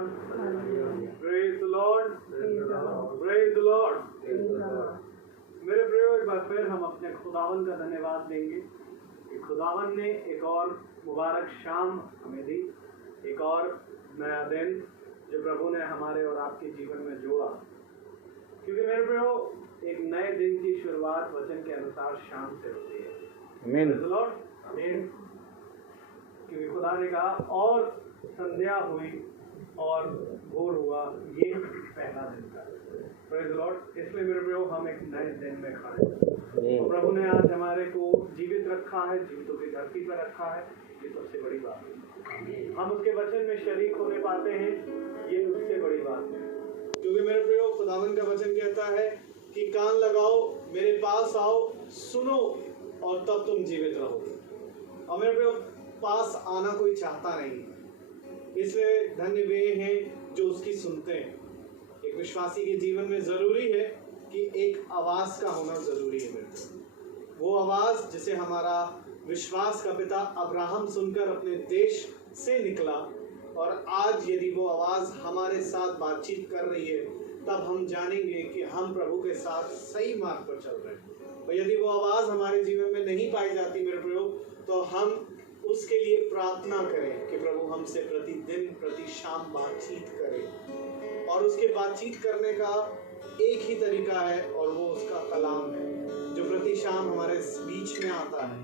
Hallelujah. Praise the Lord. Praise the Lord. मेरे प्रियो, एक बार फिर हम अपने खुदावन का धन्यवाद देंगे कि खुदावन ने एक और मुबारक शाम हमें दी, एक और नया दिन जो प्रभु ने हमारे और आपके जीवन में जोड़ा। क्योंकि मेरे प्रियो, एक नए दिन की शुरुआत वचन के अनुसार शाम से होती है। आमीन। Praise the Lord. आमीन। क्योंकि खुदा ने कहा और संध्या हुई और भोर हुआ, ये पहला दिन था। Praise the Lord. इसलिए मेरे प्रियो, हम एक नए दिन में खड़े हैं। और प्रभु ने आज हमारे को जीवित रखा है, जीवितों की धरती पर रखा है, ये सबसे बड़ी बात है। हम उसके वचन में शरीक होने पाते हैं, ये उससे बड़ी बात है। क्योंकि मेरे प्रियो, खुदावन का वचन कहता है कि कान लगाओ, मेरे पास आओ, सुनो और तब तुम जीवित रहोगे। और मेरे प्रियो, पास आना कोई चाहता नहीं है, इसलिए धन्य वे हैं जो उसकी सुनते हैं। एक विश्वासी के जीवन में जरूरी है कि एक आवाज का होना जरूरी है मेरे को। वो आवाज जिसे हमारा विश्वास का पिता अब्राहम सुनकर अपने देश से निकला, और आज यदि वो आवाज हमारे साथ बातचीत कर रही है, तब हम जानेंगे कि हम प्रभु के साथ सही मार्ग पर चल रहे हैं। और यदि वो आवाज हमारे जीवन में नहीं पाई जाती मेरे प्रयोग, तो हम उसके लिए प्रार्थना करें कि प्रभु हमसे प्रतिदिन प्रति शाम बातचीत करें। और उसके बातचीत करने का एक ही तरीका है, और वो उसका कलाम है जो प्रति शाम हमारे बीच में आता है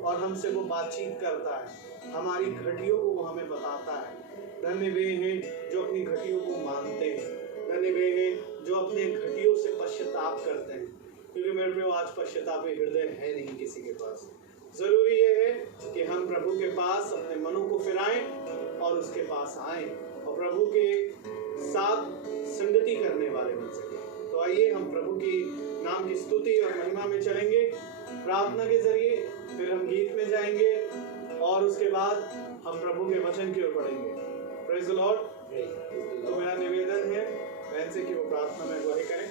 और हमसे वो बातचीत करता है, हमारी घटियों को वो हमें बताता है। धन्य वे हैं जो अपनी घटियों को मानते हैं, धन्य वे हैं जो अपने घटियों से पश्चाताप करते हैं। क्योंकि मेरे प्रियो, आज पश्चातापी हृदय है नहीं किसी के पास। जरूरी ये है कि हम प्रभु के पास अपने मनों को फिराएं और उसके पास आएं और प्रभु के साथ संगति करने वाले बन सके। तो आइए हम प्रभु की नाम की स्तुति और महिमा में चलेंगे प्रार्थना के जरिए, फिर हम गीत में जाएंगे और उसके बाद हम प्रभु के वचन की ओर बढ़ेंगे। Praise the Lord. तो मेरा निवेदन है बहन से कि वो प्रार्थना में अगुवाई करें।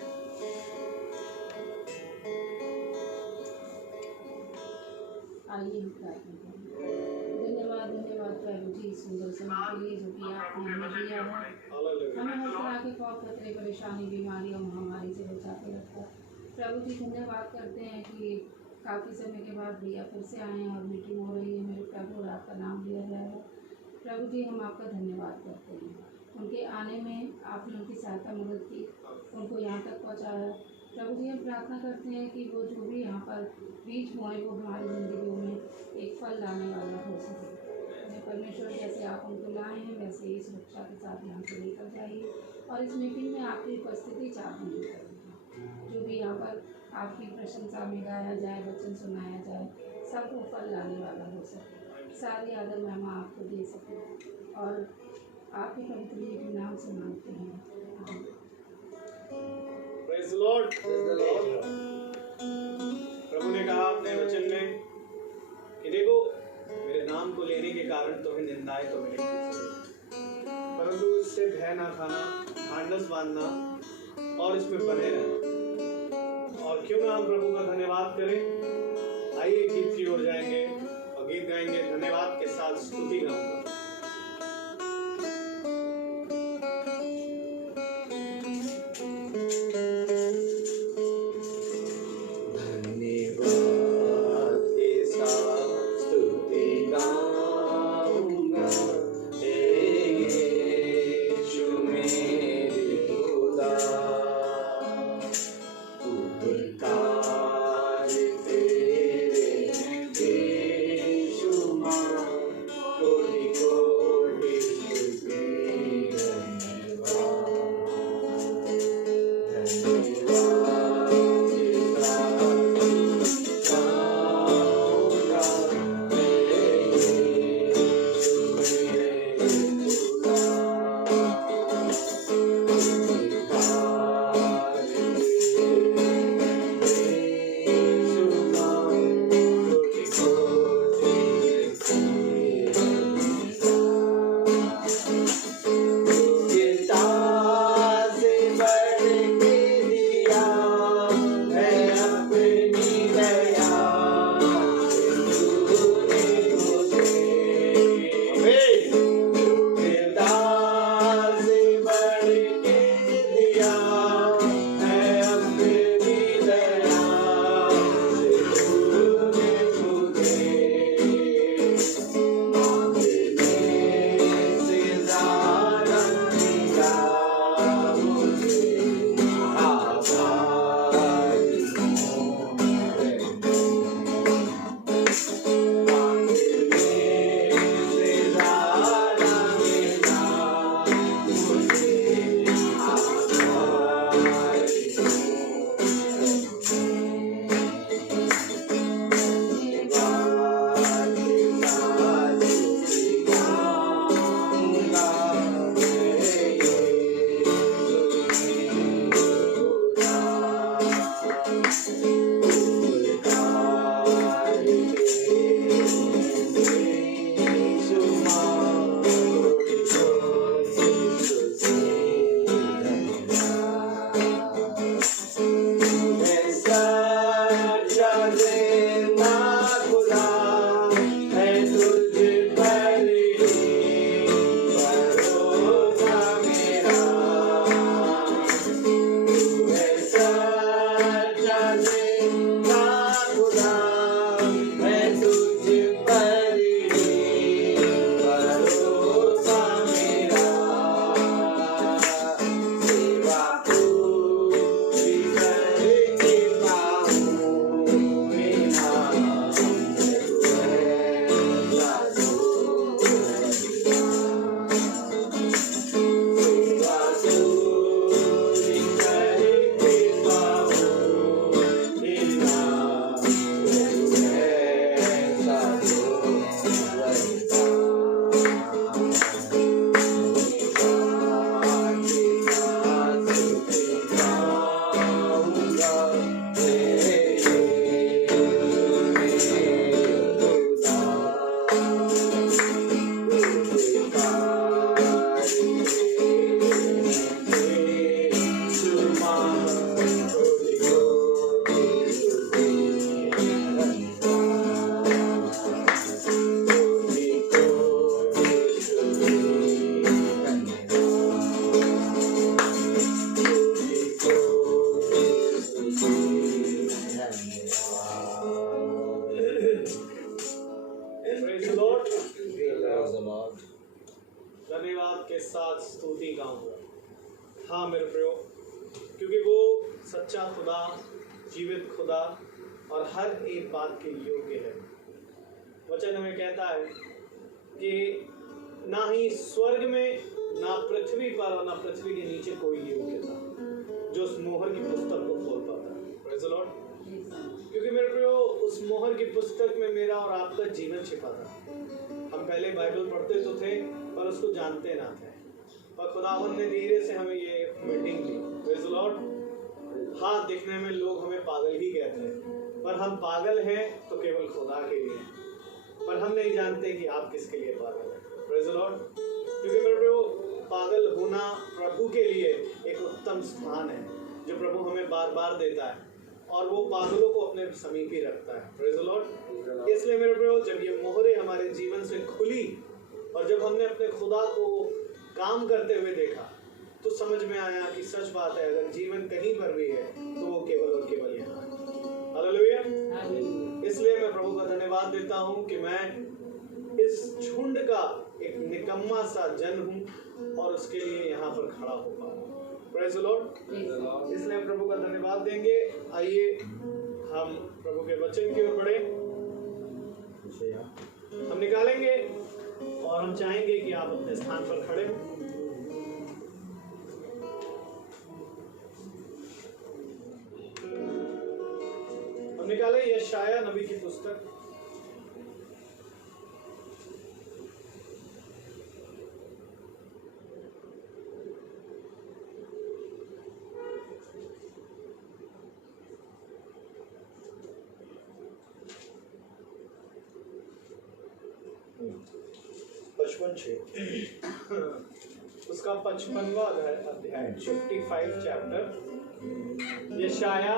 आइए हम प्रार्थना करें। धन्यवाद प्रभु जी, सुंदर समय के लिए जो कि आपने हमें दिया है। हमें हर तरह के खौफ, खतरे, परेशानी, बीमारी और महामारी से बचा के रखा। प्रभु जी, धन्यवाद करते हैं कि काफ़ी समय के बाद भैया फिर से आए हैं और मीटिंग हो रही है मेरे प्रभु, और आपका नाम लिया जाएगा। प्रभु जी, हम आपका धन्यवाद करते हैं। उनके आने में आपने उनकी सहायता मदद की, उनको यहाँ तक पहुँचाया। प्रभु जी, हम प्रार्थना करते हैं कि वो जो भी यहाँ पर बीज बोए वो हमारी ज़िंदगियों में एक फल लाने वाला हो सके। परमेश्वर, जैसे आप उनको लाए हैं वैसे ही सुरक्षा के साथ यहाँ से लेकर जाइए, और इस मीटिंग में आपकी उपस्थिति चाहते हैं। जो भी यहाँ पर आपकी प्रशंसा में गाया जाए, वचन सुनाया जाए, सब वो फल लाने वाला हो सके। सारी आदर महिमा आपको दे सके, और आपके पवित्र नाम से मांगते हैं। Praise the Lord. प्रभु ने कहा अपने वचन में कि देखो, मेरे नाम को लेने के कारण तुम्हें निंदाएं तो मिलेंगी, परंतु इससे भय ना खाना, ढांढस बांधना और इसमें बने रहना। और क्यों ना हम प्रभु का धन्यवाद करें। आइए गीत की ओर जाएंगे और गीत गाएंगे धन्यवाद के साथ स्तुति गाऊंगा। Holy साथ स्तुति गाऊंगा। हाँ मेरे प्रियो, क्योंकि वो सच्चा खुदा, जीवित खुदा और हर एक बात के योग्य है। वचन हमें कहता है कि ना ही स्वर्ग में, ना पृथ्वी पर और ना पृथ्वी के नीचे कोई योग्य था जो उस मोहर की पुस्तक को खोल पाता है। Praise the Lord. क्योंकि मेरे प्रियो, उस मोहर की पुस्तक में मेरा और आपका जीवन छिपा था। हम पहले बाइबल पढ़ते तो थे पर उसको जानते ना थे, पर खुदावंद ने धीरे से हमें ये meeting the. Praise the Lord. हाँ, दिखने में लोग हमें पागल ही कहते हैं, पर हम पागल हैं तो केवल खुदा के लिए, पर हम नहीं जानते कि आप किसके लिए पागल हैं। Praise the Lord. क्योंकि मेरे प्रियो, पागल होना प्रभु के लिए एक उत्तम स्थान है जो प्रभु हमें बार बार देता है, और वो पागलों को अपने समीप ही रखता है। Praise the Lord. इसलिए मेरे प्रियो, जब ये मोहरें हमारे जीवन से खुली और जब हमने अपने खुदा को काम करते हुए देखा, तो समझ में आया कि सच बात है, अगर जीवन कहीं पर भी है तो वो केवल और केवल यहाँ है। हालेलुया। इसलिए मैं प्रभु का धन्यवाद देता हूँ कि मैं इस झुंड का एक निकम्मा सा जन हूँ और उसके लिए यहाँ पर खड़ा हो पा रहा हूँ। Praise the Lord. इसलिए प्रभु का धन्यवाद देंगे। आइए हम प्रभु के वचन की ओर बढ़े, हम निकालेंगे और हम चाहेंगे कि आप अपने स्थान पर खड़े हो। हम निकाले यशाया नबी की पुस्तक, उसका 55वां अध्याय 55 चैप्टर, यशाया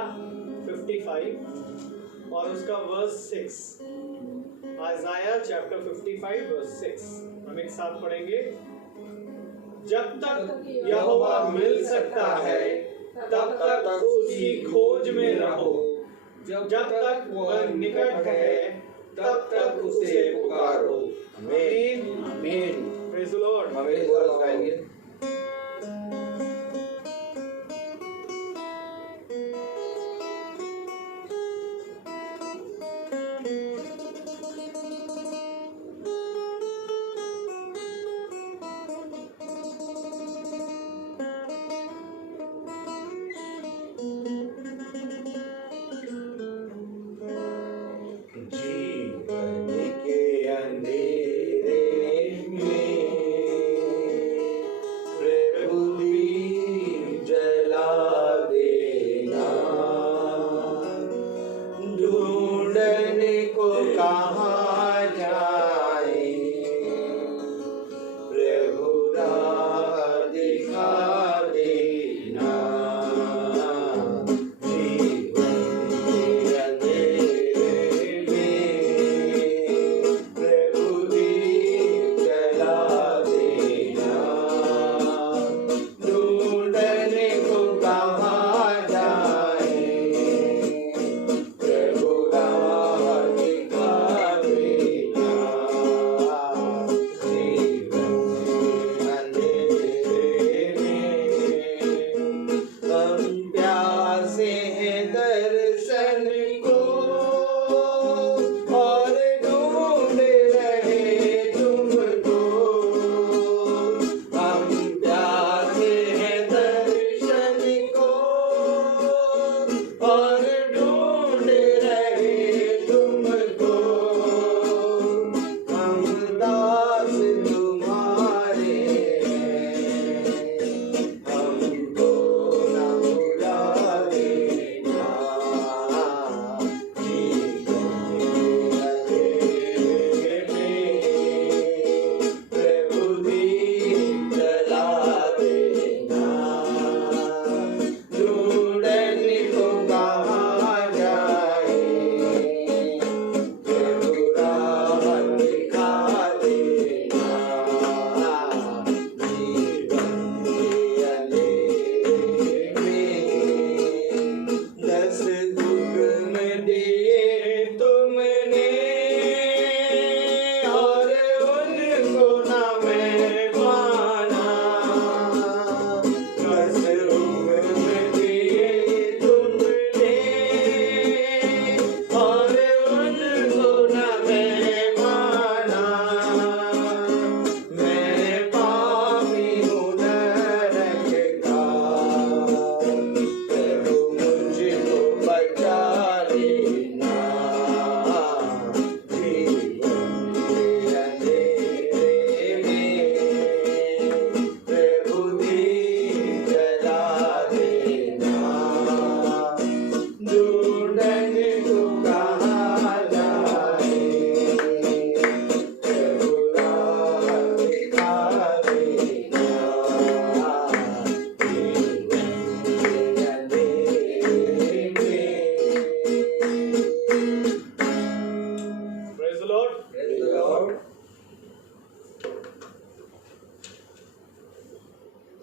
55 और उसका वर्स 6। आइज़ाया चैप्टर 55 वर्स 6 हम एक साथ पढ़ेंगे। जब तक यहोवा मिल सकता है तब तक उसकी खोज में रहो, जब तक वह निकट है तब तक उसे पुकारो। आमीन आमीन। Praise the Lord. हम एक बार गाएंगे।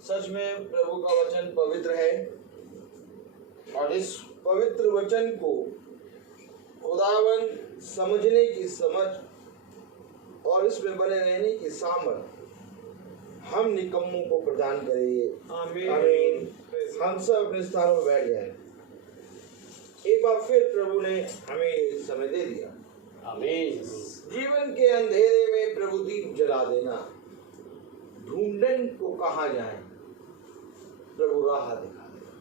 सच में प्रभु का वचन पवित्र है और इस पवित्र वचन को खुदावन समझने की समझ और इसमें बने रहने की सामर्थ हम निकम्मों को प्रदान करेंगे। आमीन। हम सब अपने स्थानों में बैठ जाएं। एक बार फिर प्रभु ने हमें समय दे दिया। आमीन। जीवन के अंधेरे में प्रभु दीप जला देना, ढूंढन को कहाँ जाए, प्रभु राह दिखा देना।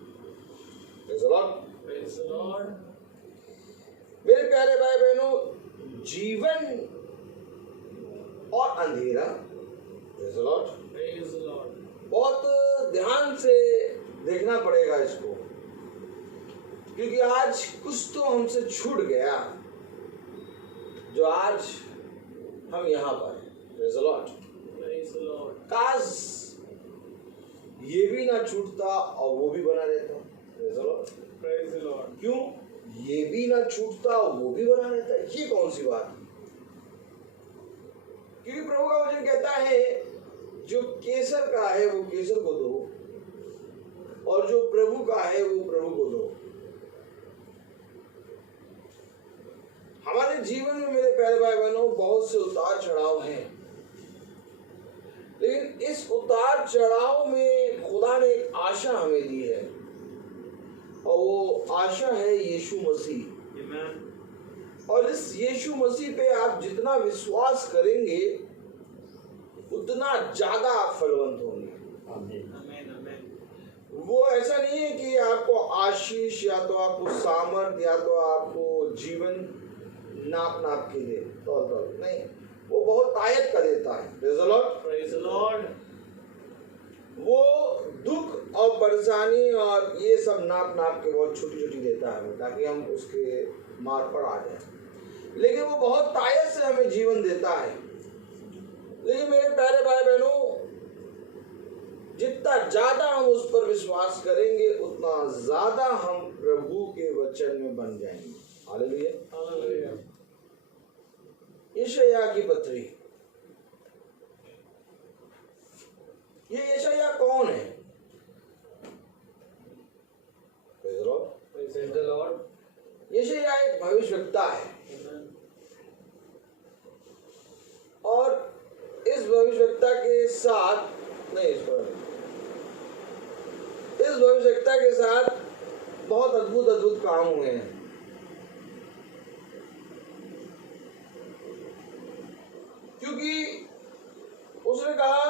Praise the Lord। मेरे प्यारे भाई बहनों, जीवन और अंधेरा, Praise the Lord, Praise the Lord। बहुत ध्यान से देखना पड़ेगा इसको, क्योंकि आज कुछ तो हमसे छूट गया जो आज हम यहाँ पर हैं। Praise the Lord। Praise the Lord। काश ये भी ना छूटता और वो भी बना रहता। Praise the Lord। Praise the Lord। क्यों ये भी ना छूटता वो भी बना रहता है? ये कौन सी बात है? क्योंकि प्रभु का वचन कहता है जो केसर का है वो केसर को दो और जो प्रभु का है वो प्रभु को दो। हमारे जीवन में मेरे प्यारे भाई बहनों बहुत से उतार चढ़ाव हैं, लेकिन इस उतार चढ़ाव में खुदा ने एक आशा हमें दी है और वो आशा है यीशु मसीह। और इस यीशु मसीह पे आप जितना विश्वास करेंगे उतना ज्यादा आप फलवंत होंगे। आमीन। वो ऐसा नहीं है कि आपको आशीष या तो आपको सामर्थ या तो आपको जीवन नाप के दे तौल नहीं, वो बहुत आयत का देता है। Praise the Lord। वो दुख और परेशानी और ये सब नाप के बहुत छोटी देता है ताकि हम उसके मार्ग पर आ जाए, लेकिन वो बहुत तायत से हमें जीवन देता है। लेकिन मेरे प्यारे भाई बहनों, जितना ज्यादा हम उस पर विश्वास करेंगे उतना ज्यादा हम प्रभु के वचन में बन जाएंगे। हालेलुया। हालेलुया। यशायाह की पत्री, ये यशायाह कौन है? Praise the Lord। यशायाह एक भविष्यवक्ता है और इस भविष्यवक्ता के साथ इस भविष्यवक्ता के साथ बहुत अद्भुत काम हुए हैं। क्योंकि उसने कहा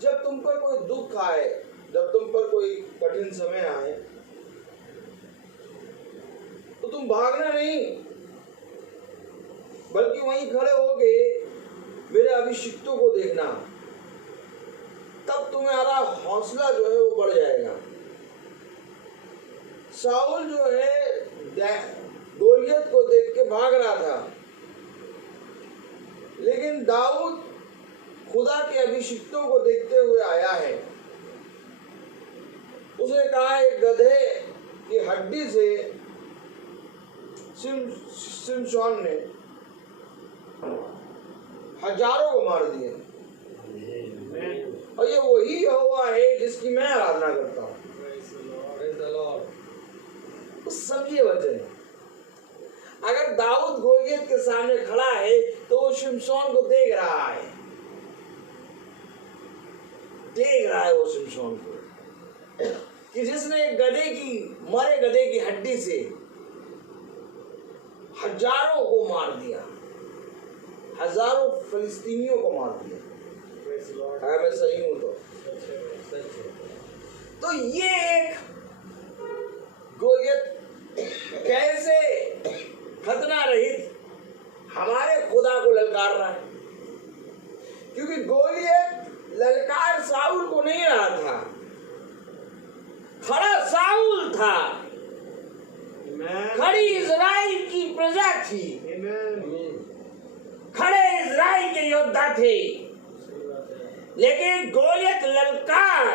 जब तुम पर कोई दुख आए, जब तुम पर कोई कठिन समय आए तो तुम भागना नहीं, बल्कि वहीं खड़े होके मेरे अभिषिक्तों को देखना, तब तुम्हारा हौसला जो है वो बढ़ जाएगा। शाऊल जो है गोलियत को देख के भाग रहा था, लेकिन दाऊद खुदा के अभिषिक्तों को देखते हुए आया है। उसने कहा एक गधे की हड्डी से शिमशोन ने हजारों को मार दिए और ये वही यहोवा है जिसकी मैं आराधना करता हूँ। समझिए वचन, अगर दाऊद गोलियत के सामने खड़ा है तो वो शिमशोन को देख रहा है वो शिमशोन को कि जिसने मरे गधे की हड्डी से हजारों को मार दिया, हजारों फिलिस्तीनियों को मार दिया। अगर मैं सही हूं तो ये एक गोलियत कैसे खतना रहित हमारे खुदा को ललकार रहा है, क्योंकि गोलियत ललकार साउल को नहीं रहा था, खड़ा साउल था, खड़ी इज़राइल की प्रजा थी, खड़े इज़राइल के योद्धा थे, लेकिन गोलियत ललकार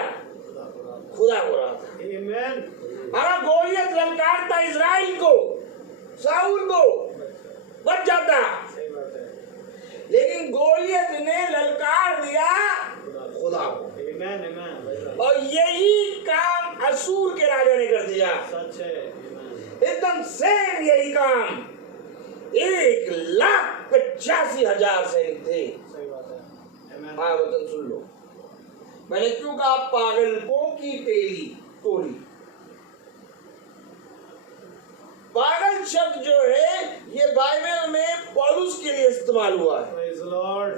खुदा को रहा था। अगर गोलियत ललकारता इज़राइल को, साउल को, बच जाता, लेकिन गोलियत ने ललकार दिया खुदा को। और यही काम असूर के राजा ने कर दिया। सच है। एकदम सेम यही काम। 1,85,000 सैनिक थे। सही बात है। Amen. हाँ वचन सुन लो। मैंने क्यों कहा पागलों की टोली। पागल शब्द जो है ये बाइबल में पौलुस के लिए इस्तेमाल हुआ है। Praise the Lord.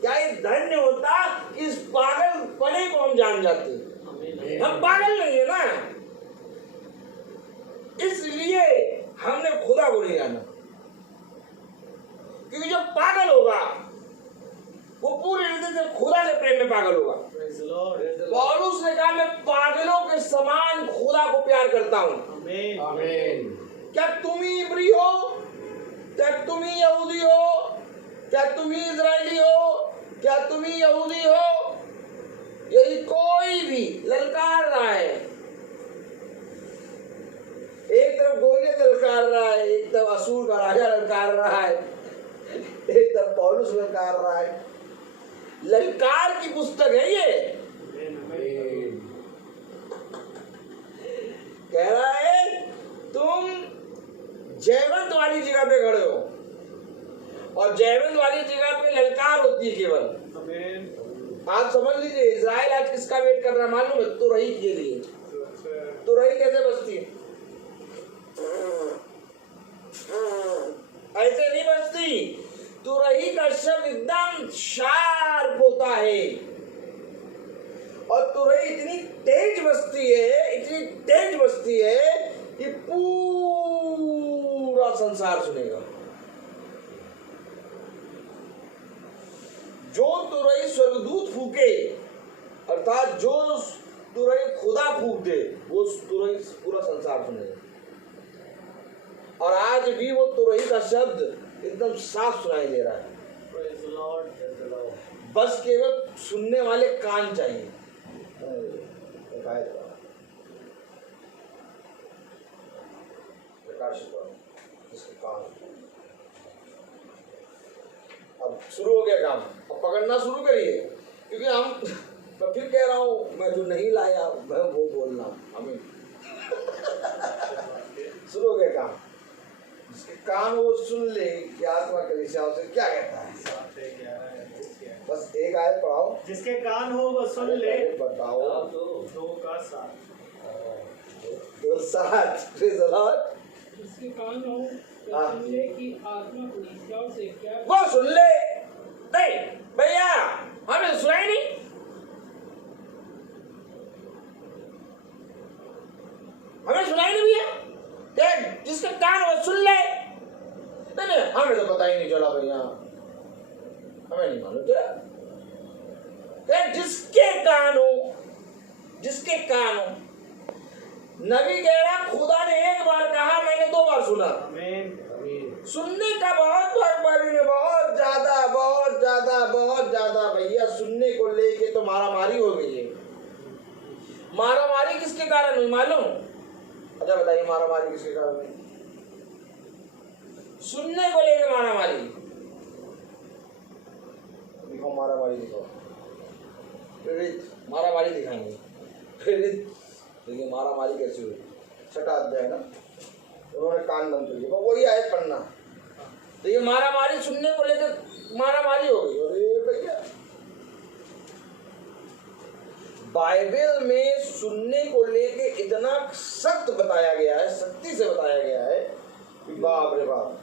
क्या ये धन्य होता कि इस पागलपने को हम जान जाते। Amen. हम पागल नहीं है ना, इसलिए हमने खुदा को नहीं जाना। क्योंकि जो पागल होगा वो पूरी रीति से खुदा के प्रेम में पागल होगा। Praise the Lord. पौलुस ने कहा मैं पागलों के समान खुदा को प्यार करता हूँ। Amen. क्या तुम ही इब्री हो, क्या तुम ही यहूदी हो, क्या तुम ही इजरायली हो, क्या तुम ही यहूदी हो, यदि कोई भी ललकार रहा है, एक तरफ गोलियत ललकार रहा है, एक तरफ असूर का राजा ललकार रहा है, एक तरफ पौलुस ललकार रहा है। ललकार की पुस्तक है ये। कह रहा है तुम जयवंत वाली जगह पे खड़े हो, और जयवंत वाली जगह पे ललकार होती है केवल। Amen. आप समझ लीजिए इजराइल आज किसका वेट कर रहा है मालूम है? तुरही के लिए। तुरही कैसे बजती है? ऐसे नहीं बजती। तुरही का शब्द एकदम शार्प होता है, और तुरही इतनी तेज बजती है कि पूरा संसार सुनेगा। जो तुरही स्वर्गदूत फूके, अर्थात जो तुरही खुदा फूक दे, वो तुरही पूरा संसार सुनेगा। और आज भी वो तुरही का शब्द एकदम साफ सुनाई दे रहा है। Praise the Lord. Praise the Lord. बस केवल सुनने वाले कान चाहिए। अब शुरू हो गया काम, अब पकड़ना शुरू करिए, क्योंकि मैं फिर कह रहा हूँ, मैं जो नहीं लाया मैं वो बोल रहा हूँ। हमें शुरू हो गया काम। जिसके कान वो सुन ले कि आत्मा कलीसियाओं से क्या कहता है। बस एक आयत पढ़ाओ। जिसके कान हो वह सुन ले। बताओ। 2:7। 2:7। Praise the Lord। उसके कान हो हाँ। सुन ले कि आत्मा कलीसियाओं से क्या। वो सुन ले। नहीं भैया हमें सुनाई नहीं। हमें सुनाई नहीं भैया। जिसके कान वो सुन ले। नहीं हमें तो पता ही नहीं चला भैया, हमें नहीं मालूम चला। जिसके कान हो, नबी कह रहा खुदा ने एक बार कहा, मैंने 2 बार सुना। Amen. सुनने का बहुत फर्क है, बहुत ज्यादा भैया। सुनने को लेके तो मारामारी हो गई है। मारामारी किसके कारण हुई मालूम? अच्छा बताइए, मारामारी किसके कारण हुई? सुनने को लेके मारामारी। दिखाओ मारामारी, दिखाओ। प्रेरित मारामारी दिखाएंगे। प्रेरित देखिए मारामारी कैसी हुई। 6वां अध्याय ना, उन्होंने कान बंद कर दिया, वही आयत पढ़ना। तो ये मारामारी सुनने को लेकर मारामारी हो गई। अरे भैया बाइबल में सुनने को लेके इतना सख्त बताया गया है, सख्ती से बताया गया है कि बाप रे बाप।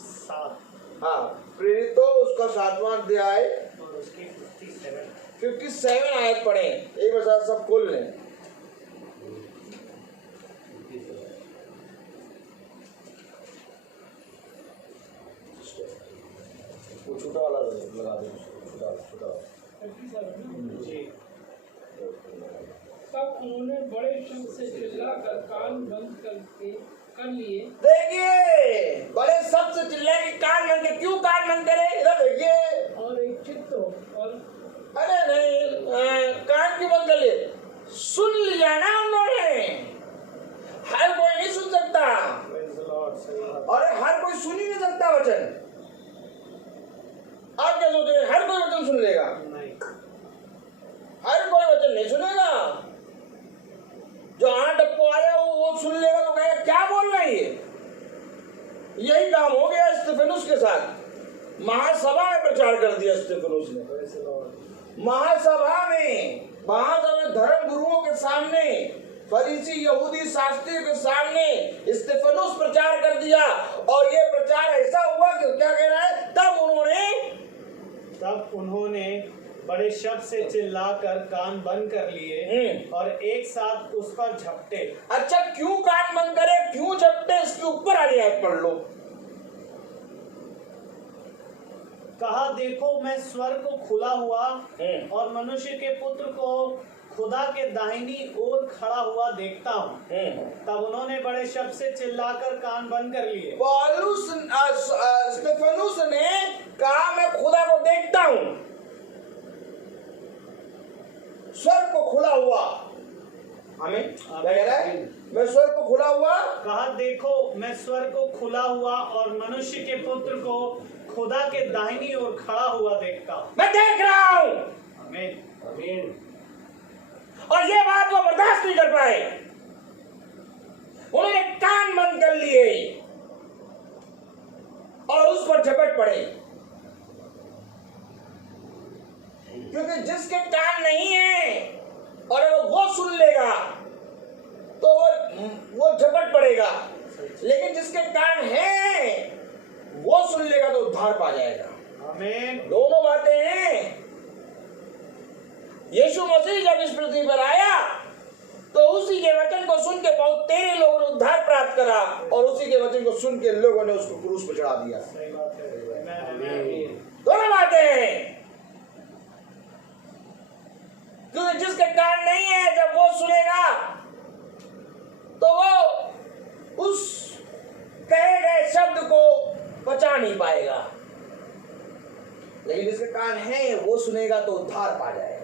7 हाँ प्रेरित तो उसका 7वां अध्याय और उसकी 57 आयत पढ़े। एक बार सब खोल लें। वो छोटा वाला लगा दो, छोटा वाला। जी। तब उन्होंने बड़े शब्द से चिल्लाकर कान बंद कर लिए। देखिए बड़े शब्द से चिल्लाए कि कान बंद कर। क्यों कान बंद करे? इधर देखिए। और एक चित्त और अरे नहीं, कान क्यों बंद कर लिए? सुन लिया ना उन्होंने। हर कोई नहीं सुन सकता, Praise the Lord. सही बात। और हर कोई सुन ही नहीं सकता वचन। आप क्या सोच रहे हैं हर कोई वचन सुन लेगा? नहीं। उसने। महासभा में धर्म गुरुओं के सामने, फरीसी यहूदी शास्त्रियों के सामने स्तेफनुस प्रचार कर दिया, और ये प्रचार ऐसा हुआ कि क्या कह रहा है, तब उन्होंने बड़े शब्द से चिल्लाकर कान बंद कर लिए और एक साथ उस पर झपटे। अच्छा, क्यों कान बंद करे, क्यों झपटे, इसके ऊपर आगे आयत पढ़ लो। कहा, देखो मैं स्वर्ग को खुला हुआ और मनुष्य के पुत्र को खुदा के दाहिनी ओर खड़ा हुआ देखता हूँ। तब उन्होंने बड़े शब्द से चिल्लाकर कान बंद कर लिए। स्तेफनुस ने कहा, मैं खुदा को देखता हूँ, स्वर्ग को खुला हुआ। आमीन। क्या कह रहा है, मैं स्वर्ग को खुला हुआ। कहा, देखो मैं स्वर्ग को खुला हुआ और मनुष्य के पुत्र को खुदा के दाहिनी ओर खड़ा हुआ देखता हूँ। मैं देख रहा हूँ। आमीन, आमीन। और ये बात वो बर्दाश्त नहीं कर पाए, उन्होंने कान बंद कर लिए और उस पर झपट पड़े, क्योंकि जिसके कान नहीं है और अगर वो सुन लेगा तो वो झपट पड़ेगा, लेकिन जिसके कान है वो सुन लेगा तो उद्धार पा जाएगा। आमीन। दोनों बातें हैं। यीशु मसीह जब इस पृथ्वी पर आया तो उसी के वचन को सुन के बहुत तेरे लोगों ने उद्धार प्राप्त करा, और उसी के वचन को सुन के लोगों ने उसको क्रूस पर चढ़ा दिया। सही बात है। दोनों बातें हैं, क्योंकि जिसके कान नहीं है जब वो सुनेगा तो वो उस कहे गए शब्द को बचा नहीं पाएगा, लेकिन जिसके कान है वो सुनेगा तो उद्धार पा जाएगा।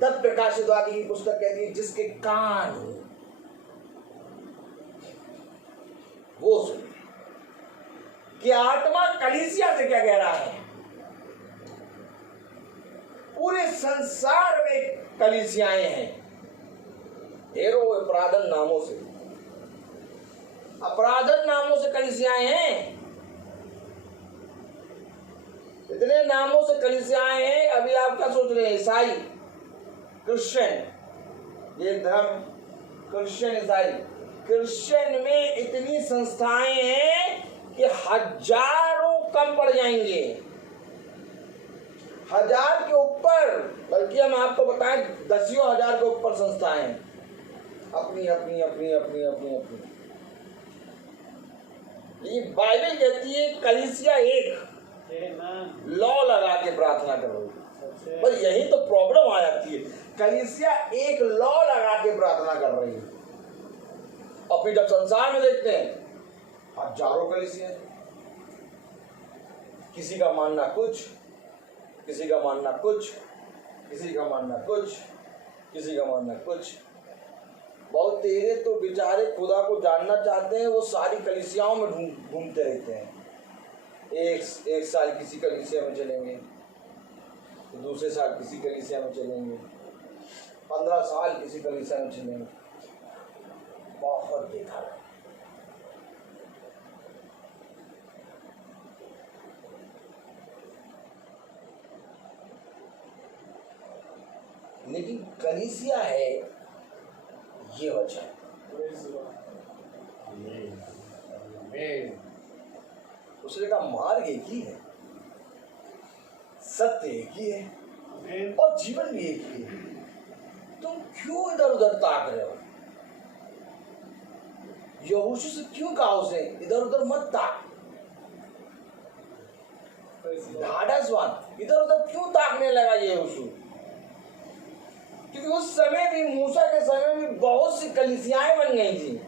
तब प्रकाशित वाक्य की पुस्तक कहती है, जिसके कान वो सुने। कि आत्मा कलीसिया से क्या कह रहा है, पूरे संसार में कलीसियाएं हैं, ढेरों अपराधन नामों से कलीसियाएं हैं, इतने नामों से कलीसियाएं हैं। अभी आप क्या सोच रहे हैं, ईसाई, क्रिश्चियन, ये धर्म क्रिश्चियन, ईसाई, क्रिश्चियन में इतनी संस्थाएं हैं कि हजारों कम पड़ जाएंगे, 1000 के ऊपर, बल्कि हम आपको बताएं 10,000 के ऊपर संस्थाएं अपनी अपनी अपनी अपनी अपनी अपनी। ये बाइबल कहती है कलीसिया एक, लॉ लगा के प्रार्थना करो। बस यही तो प्रॉब्लम आ जाती है, कलीसिया एक लॉ लगा के प्रार्थना कर रही है, और फिर जब संसार में देखते हैं हजारों कलीसिया, किसी का मानना कुछ, किसी का मानना कुछ, किसी का मानना कुछ, किसी का मानना कुछ। बहुत तेरे तो बेचारे खुदा को जानना चाहते हैं, वो सारी कलीसियाओं में घूमते रहते हैं। एक साल किसी कलीसिया में चलेंगे, तो दूसरे साल किसी कलीसिया में चलेंगे, 15 साल किसी कलीसिया में चलेंगे। बहुत देखा है। लेकिन कलीसिया है ये वजह, उसने का मार्ग एक ही है, सत्य एक ही है, और जीवन भी एक ही है। तुम क्यों इधर उधर ताक रहे हो? यहोशू से क्यों कहा उसे इधर उधर मत ताक? ढाढ़सवान इधर उधर क्यों ताकने लगा यहोशू? क्योंकि उस समय भी, मूसा के समय में बहुत सी कलीसियाएं बन गई थी।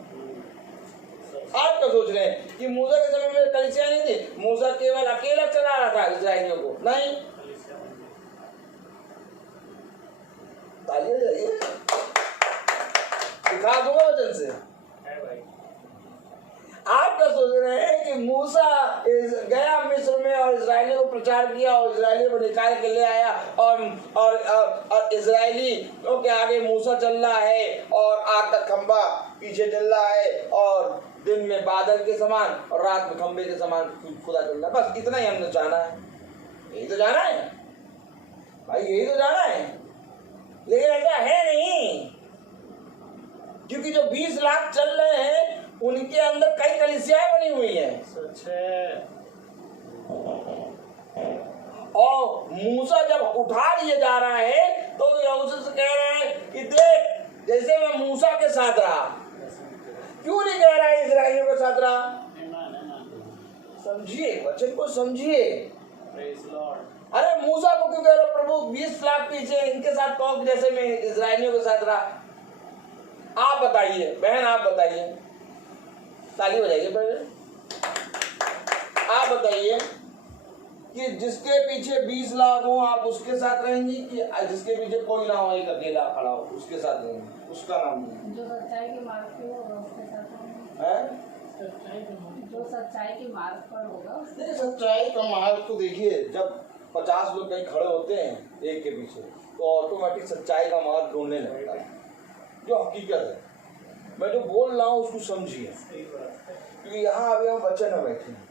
आप क्या सोच रहे हैं कि मूसा के समय में कलीसियाएं नहीं थी? मूसा केवल अकेला चला रहा था इस्राएलियों को? नहीं। तालियां जाइए, दिखा दूंगा वचन से। आप क्या सोच रहे हैं कि मूसा गया मिस्र में और इजरायलियों को प्रचार किया और इजरायलियों को निकाल के ले आया, और इजरायलियों के आगे मूसा चल रहा है और आग का खंबा पीछे चल रहा है, और दिन में बादल के समान और रात में खंबे के समान खुदा चल रहा है? बस इतना ही हमने जाना है। यही तो जाना है भाई, यही तो जाना है। लेकिन ऐसा है नहीं, क्योंकि जो 20 लाख चल रहे हैं उनके अंदर कई कलीसियाएं बनी हुई हैं। सच है। और मूसा जब उठा लिए जा रहा है तो यहोशू से कह रहे हैं कि देख, जैसे मैं मूसा के साथ रहा, क्यों नहीं कह रहा है इस्राएलियों के साथ रहा? समझिए, वचन को समझिए। अरे मूसा को क्यों कह रहे हो प्रभु 20 लाख पीछे इनके साथ कहो जैसे मैं इस्राएलियों के साथ रहा? आप बताइए बहन, आप बताइए, ताली बजाइए पहले। आप बताइए कि जिसके पीछे 20 लाख हो आप उसके साथ रहेंगी कि जिसके पीछे कोई ना हो, एक अकेला खड़ा हो उसके साथ रहेंगी? उसका नाम नहीं, जो सच्चाई के मार्ग पे होगा उसके साथ है। जो सच्चाई के मार्ग पर होगा नहीं, सच्चाई का मार्ग तो देखिए, जब 50 लोग कहीं खड़े होते हैं एक के पीछे तो ऑटोमेटिक सच्चाई का मार्ग ढूंढने लगता है, जो हकीकत है। मैं जो बोल रहा हूँ उसको समझिए, क्योंकि यहाँ अभी हम वचन में बैठे हैं,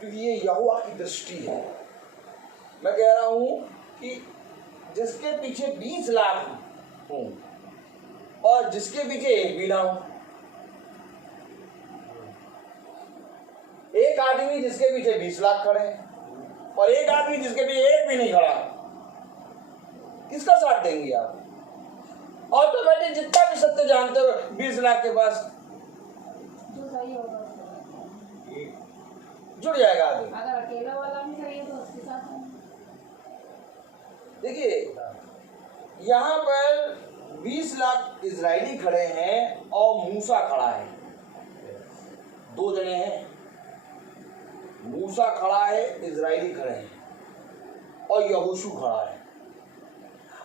क्योंकि ये यहोवा की दृष्टि है। मैं कह रहा हूँ कि जिसके पीछे 20 लाख हो और जिसके पीछे एक भी ना हो, एक आदमी जिसके पीछे 20 लाख खड़े हैं और एक आदमी जिसके पीछे एक भी नहीं खड़ा, किसका साथ देंगे आप? ऑटोमेटिक जितना भी सत्य जानते हो 20 लाख के पास जो सही होगा जुड़ जाएगा आदमी। अगर अकेला वाला भी सही है तो उसके साथ देखिए, यहाँ पर 20 लाख इजरायली खड़े हैं और मूसा खड़ा है, दो जने हैं। मूसा खड़ा है, इजरायली खड़े हैं और यहोशू खड़ा है,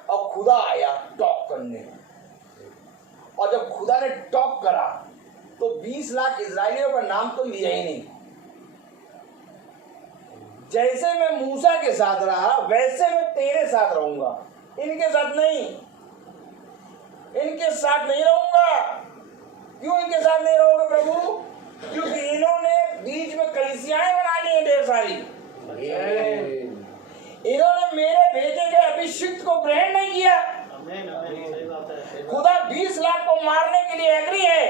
और खुदा आया टॉक करने। और जब खुदा ने टॉक करा तो 20 लाख इजरायलियों का नाम तो लिया ही नहीं। जैसे मैं मूसा के साथ रहा वैसे मैं तेरे साथ रहूंगा, इनके साथ नहीं, इनके साथ नहीं रहूंगा। क्यों इनके साथ नहीं रहोगे प्रभु? क्योंकि इन्होंने बीच में कलीसियाएं बना ली हैं ढेर सारी। इन्होंने मेरे भेजे गए अभिषिक्त को ग्रहण नहीं किया। खुदा 20 लाख को मारने के लिए एग्री है,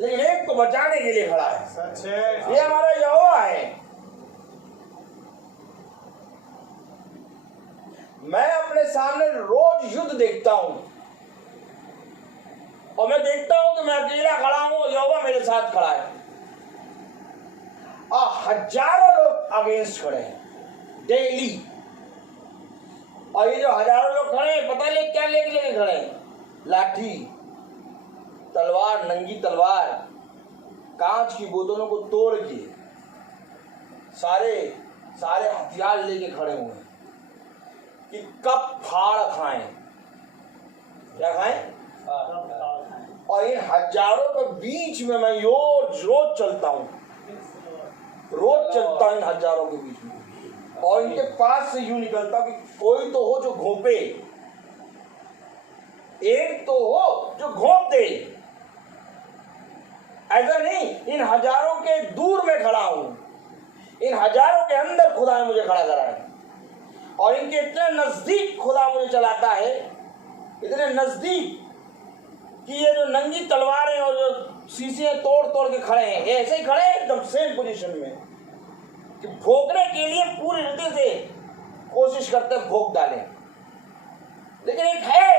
लेकिन एक को बचाने के लिए खड़ा है। सच है। ये हमारा यहोवा है। मैं अपने सामने रोज युद्ध देखता हूं और मैं देखता हूं कि मैं अकेला खड़ा हूं, यहोवा मेरे साथ खड़ा है और हजारों लोग अगेंस्ट खड़े हैं डेली। और ये जो हजारों लोग खड़े हैं पता नहीं क्या लेके खड़े हैं? लाठी, तलवार, नंगी तलवार, कांच की बोतलों को तोड़ के सारे हथियार लेके खड़े हुए हैं कि कब फाड़ खाएं। क्या खाएं? और इन हजारों के बीच में मैं रोज चलता हूं, रोज चलता हूं इन हजारों के बीच में, और इनके पास से यूं निकलता कि कोई तो हो जो घोंपे, एक तो हो जो घोंप दे। ऐसा नहीं, इन हजारों के दूर में खड़ा हूं, इन हजारों के अंदर खुदा ने मुझे खड़ा करा है, और इनके इतने नजदीक खुदा मुझे चलाता है, इतने नजदीक कि ये जो नंगी तलवारें और जो शीशे तोड़ तोड़ के खड़े हैं, ऐसे ही खड़े हैं एकदम सेम पोजीशन में कि भोगने के लिए पूरी रीति से कोशिश करते भोग डालें। लेकिन एक है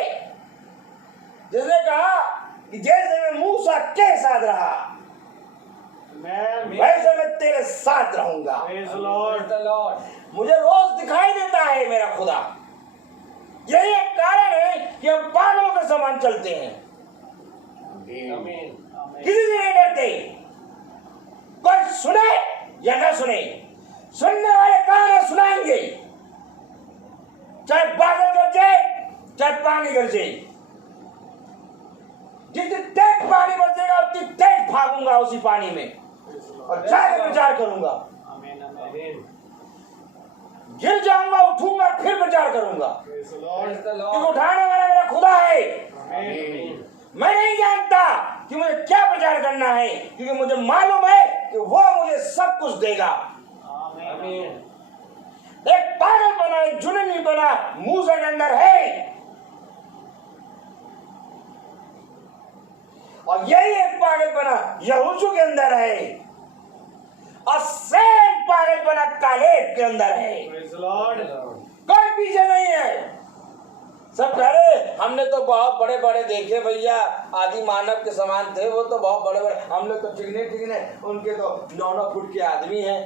जिसने कहा कि जैसे मैं मूसा के साथ रहा वैसे मैं तेरे साथ रहूंगा। मुझे रोज दिखाई देता है मेरा खुदा। यही एक कारण है कि हम पागलों के समान चलते हैं, किसी से नहीं डरते। कोई सुने या न सुने, सुनने वाले कान है, सुनाएंगे। चाहे बादल गरजे चाहे पानी गरजे, जितनी तेज पानी बरसेगा उतनी तेज भागूंगा उसी पानी में और जाकर प्रचार करूंगा। गिर जाऊंगा, उठूंगा, फिर प्रचार करूंगा, क्योंकि उठाने वाला मेरा खुदा है। मैं नहीं जानता कि मुझे क्या प्रचार करना है, क्योंकि मुझे मालूम है कि वो मुझे सब कुछ देगा। एक पागलपना एक जुनूनीपना मूसा के अंदर है, और यही एक पागलपना यहोशू के अंदर है, और सेम पागलपना कालेब के अंदर है। Praise the Lord. कोई पीछे नहीं है। सब कह रहे हमने तो बहुत बड़े बड़े देखे भैया, आदि मानव के समान थे, वो तो बहुत बड़े बड़े, हम लोग तो चिकने, उनके तो 9-9 फुट के आदमी हैं।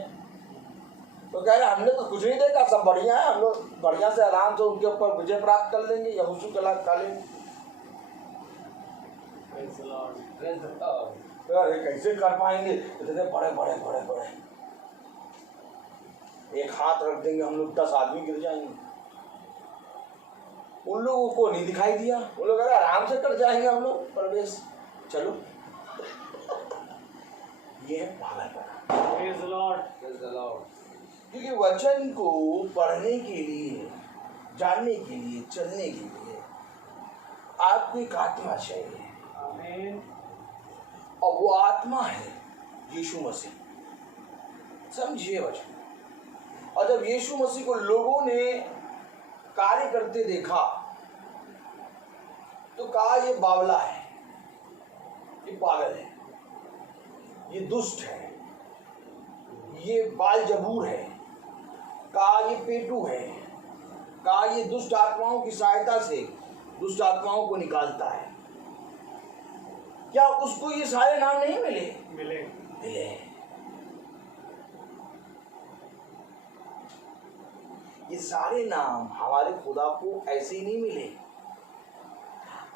तो कह रहे हमने तो कुछ नहीं देखा, सब बढ़िया है, हम लोग बढ़िया से आराम से उनके ऊपर विजय प्राप्त कर लेंगे। यहोशू कालेब अरे कैसे कर पाएंगे, इतने बड़े बड़े बड़े बड़े, एक हाथ रख देंगे हम लोग 10 आदमी गिर जाएंगे। उन लोगों को नहीं दिखाई दिया, वो लोग अरे आराम से कर जाएंगे हम लोग प्रवेश, चलो। ये है पागलपना। Praise the Lord. क्योंकि वचन को पढ़ने के लिए, जानने के लिए, चलने के लिए आपको एक आत्मा चाहिए, Amen. और वो आत्मा है यीशु मसीह। समझिए वचन। और जब यीशु मसीह को लोगों ने कार्य करते देखा तो कहा ये बावला है, ये पागल है, ये दुष्ट है, ये बालजबूर है, कहा ये पेटू है, कहा ये दुष्ट आत्माओं की सहायता से दुष्ट आत्माओं को निकालता है। क्या उसको ये सारे नाम नहीं मिले? मिले। ये सारे नाम हमारे खुदा को ऐसे ही नहीं मिले।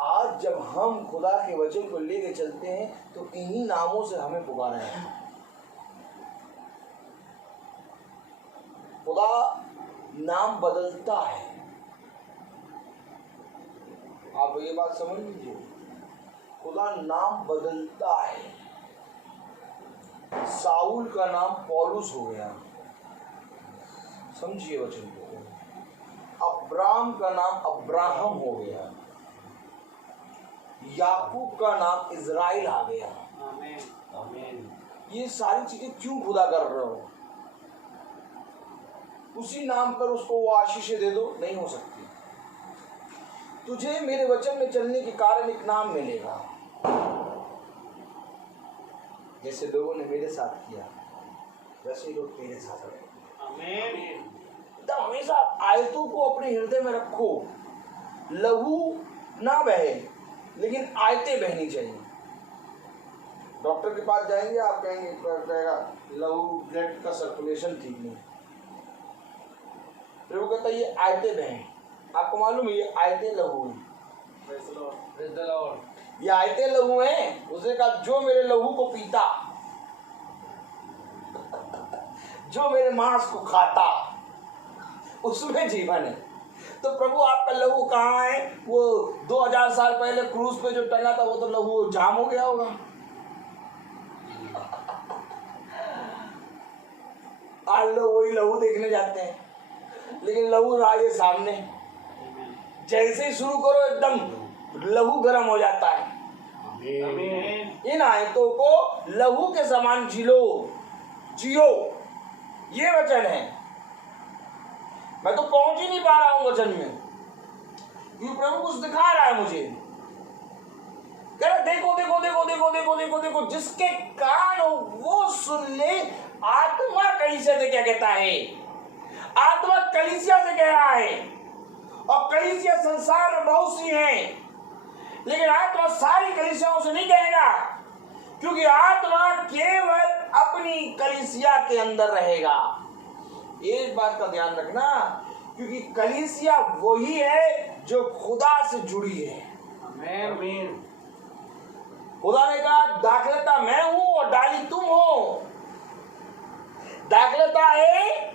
आज जब हम खुदा के वचन को लेके चलते हैं तो इन्हीं नामों से हमें पुकारा है। खुदा नाम बदलता है, आप ये बात समझ लीजिए, खुदा नाम बदलता है। साउल का नाम पौलुस हो गया, समझिए वचन को। अब्राम का नाम अब्राहम हो गया, याकूब का नाम इज़राइल आ गया। आमीन। ये सारी चीजें क्यों खुदा कर रहे हो? उसी नाम पर उसको वो आशीषें दे दो, नहीं हो सकती। तुझे मेरे वचन में चलने के कारण एक नाम मिलेगा, जैसे लोगों ने मेरे साथ किया वैसे लोग तेरे साथ करेंगे। आमीन। तो हमेशा आयतों को अपने हृदय में रखो, लहू ना बहे लेकिन आयतें बहनी चाहिए। डॉक्टर के पास जाएंगे, आप कहेगा लहू ब्लड का सर्कुलेशन ठीक नहीं, फिर वो कहता है ये आयतें बहें। आपको मालूम है ये आयतें लहू हैं, ये आयतें लहू हैं। उसने कहा जो मेरे लहू को पीता, जो मेरे मांस को खाता, उसमें जीवन है। तो प्रभु आपका लहू कहाँ है? वो 2000 साल पहले क्रूज पे जो टंगा था वो तो लहू जाम हो गया होगा। आज लोग वही लहू देखने जाते हैं, लेकिन लहू रहा ये सामने, जैसे ही शुरू करो एकदम लहू गर्म हो जाता है। आमीन। इन आयतों को लहू के समान जियो, ये वचन है। मैं तो पहुंच ही नहीं पा रहा हूं वचन में, क्योंकि प्रभु कुछ दिखा रहा है मुझे। कह रहा देखो देखो देखो देखो देखो देखो देखो, जिसके कान हो वो सुन ले। आत्मा कलीसिया से क्या कहता है? आत्मा कलीसिया से कह रहा है, और कलीसिया संसार में बहुत सी हैं, लेकिन आत्मा सारी कलीसियाओं से नहीं कहेगा, क्योंकि आत्मा केवल अपनी कलीसिया के अंदर रहेगा। एक बात का ध्यान रखना, क्योंकि कलीसिया वही है जो खुदा से जुड़ी है। आमीन। खुदा ने कहा दाखलता मैं हूं और डाली तुम हो। दाखलता है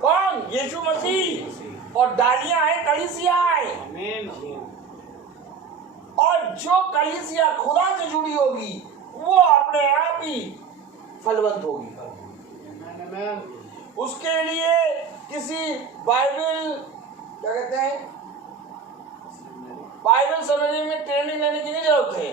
कौन? यीशु मसीह, और डालियां हैं कलीसिया है। आमीन। और जो कलीसिया खुदा से जुड़ी होगी वो अपने आप ही फलवंत होगी। आमीन। उसके लिए किसी बाइबल क्या कहते हैं, बाइबल समझने में ट्रेनिंग लेने की नहीं जरूरत है।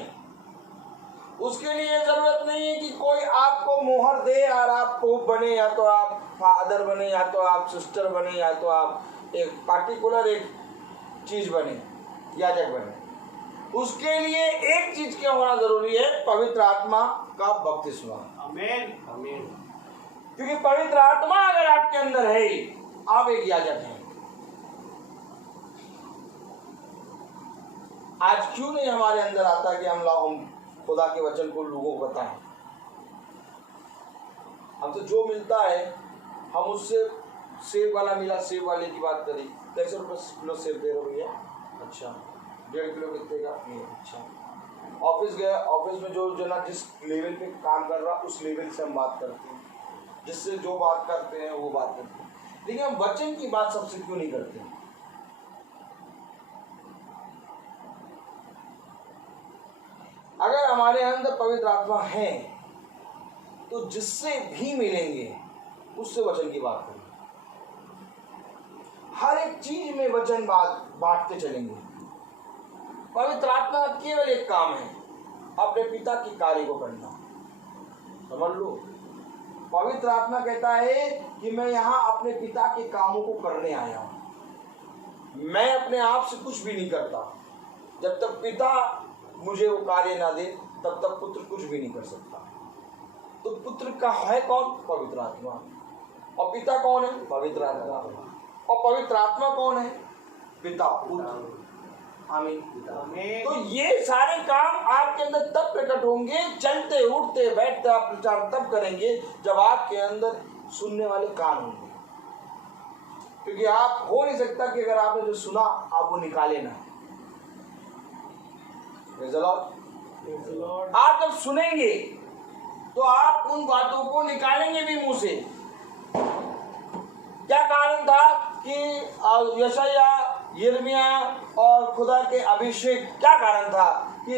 उसके लिए जरूरत नहीं है कि कोई आपको मोहर दे और आप पोप बने या तो आप फादर बने, या तो आप सिस्टर बने, या तो आप एक पार्टिकुलर एक चीज बने, याजक बने, उसके लिए एक चीज क्या होना जरूरी है, पवित्र आत्मा का बपतिस्मा। आमीन आमीन। क्योंकि पवित्र आत्मा अगर आपके अंदर है, आप एक याजक हैं। आज क्यों नहीं हमारे अंदर आता कि हम खुदा के वचन को लोगों को बताएं? हम तो जो मिलता है हम उससे, सेब वाला मिला, सेब वाले की बात करी, कैसे रुपये किलो सेब दे रहे हो भैया? अच्छा 1.5 किलो कितने का? ये अच्छा। ऑफिस गया, ऑफिस में जो जना जिस लेवल पे काम कर रहा उस लेवल से हम बात करते हैं, जिससे जो बात करते हैं वो बात करते हैं, लेकिन हम वचन की बात सबसे क्यों नहीं करते हैं? अगर हमारे अंदर पवित्र आत्मा है तो जिससे भी मिलेंगे उससे वचन की बात करेंगे, हर एक चीज में वचन बांटते चलेंगे। पवित्र आत्मा का केवल एक काम है, अपने पिता की कार्य को करना। समझ लो, पवित्र आत्मा कहता है कि मैं यहाँ अपने पिता के कामों को करने आया हूँ, मैं अपने आप से कुछ भी नहीं करता। जब तक पिता मुझे वो कार्य ना दे तब तक पुत्र कुछ भी नहीं कर सकता। तो पुत्र का है कौन? पवित्र आत्मा। और पिता कौन है? पवित्र आत्मा। और पवित्र आत्मा कौन है? पिता, पुत्र। आमीन। तो ये सारे काम आपके अंदर तब प्रकट होंगे, चलते उठते बैठते आप प्रचार तब करेंगे जब आपके अंदर सुनने वाले कान होंगे। क्योंकि आप हो नहीं सकता कि अगर आपने जो सुना आप वो निकाले ना। आप जब सुनेंगे तो आप उन बातों को निकालेंगे भी मुंह से। क्या कारण था कि यशाया, यिर्मयाह और खुदा के अभिषेक, क्या कारण था कि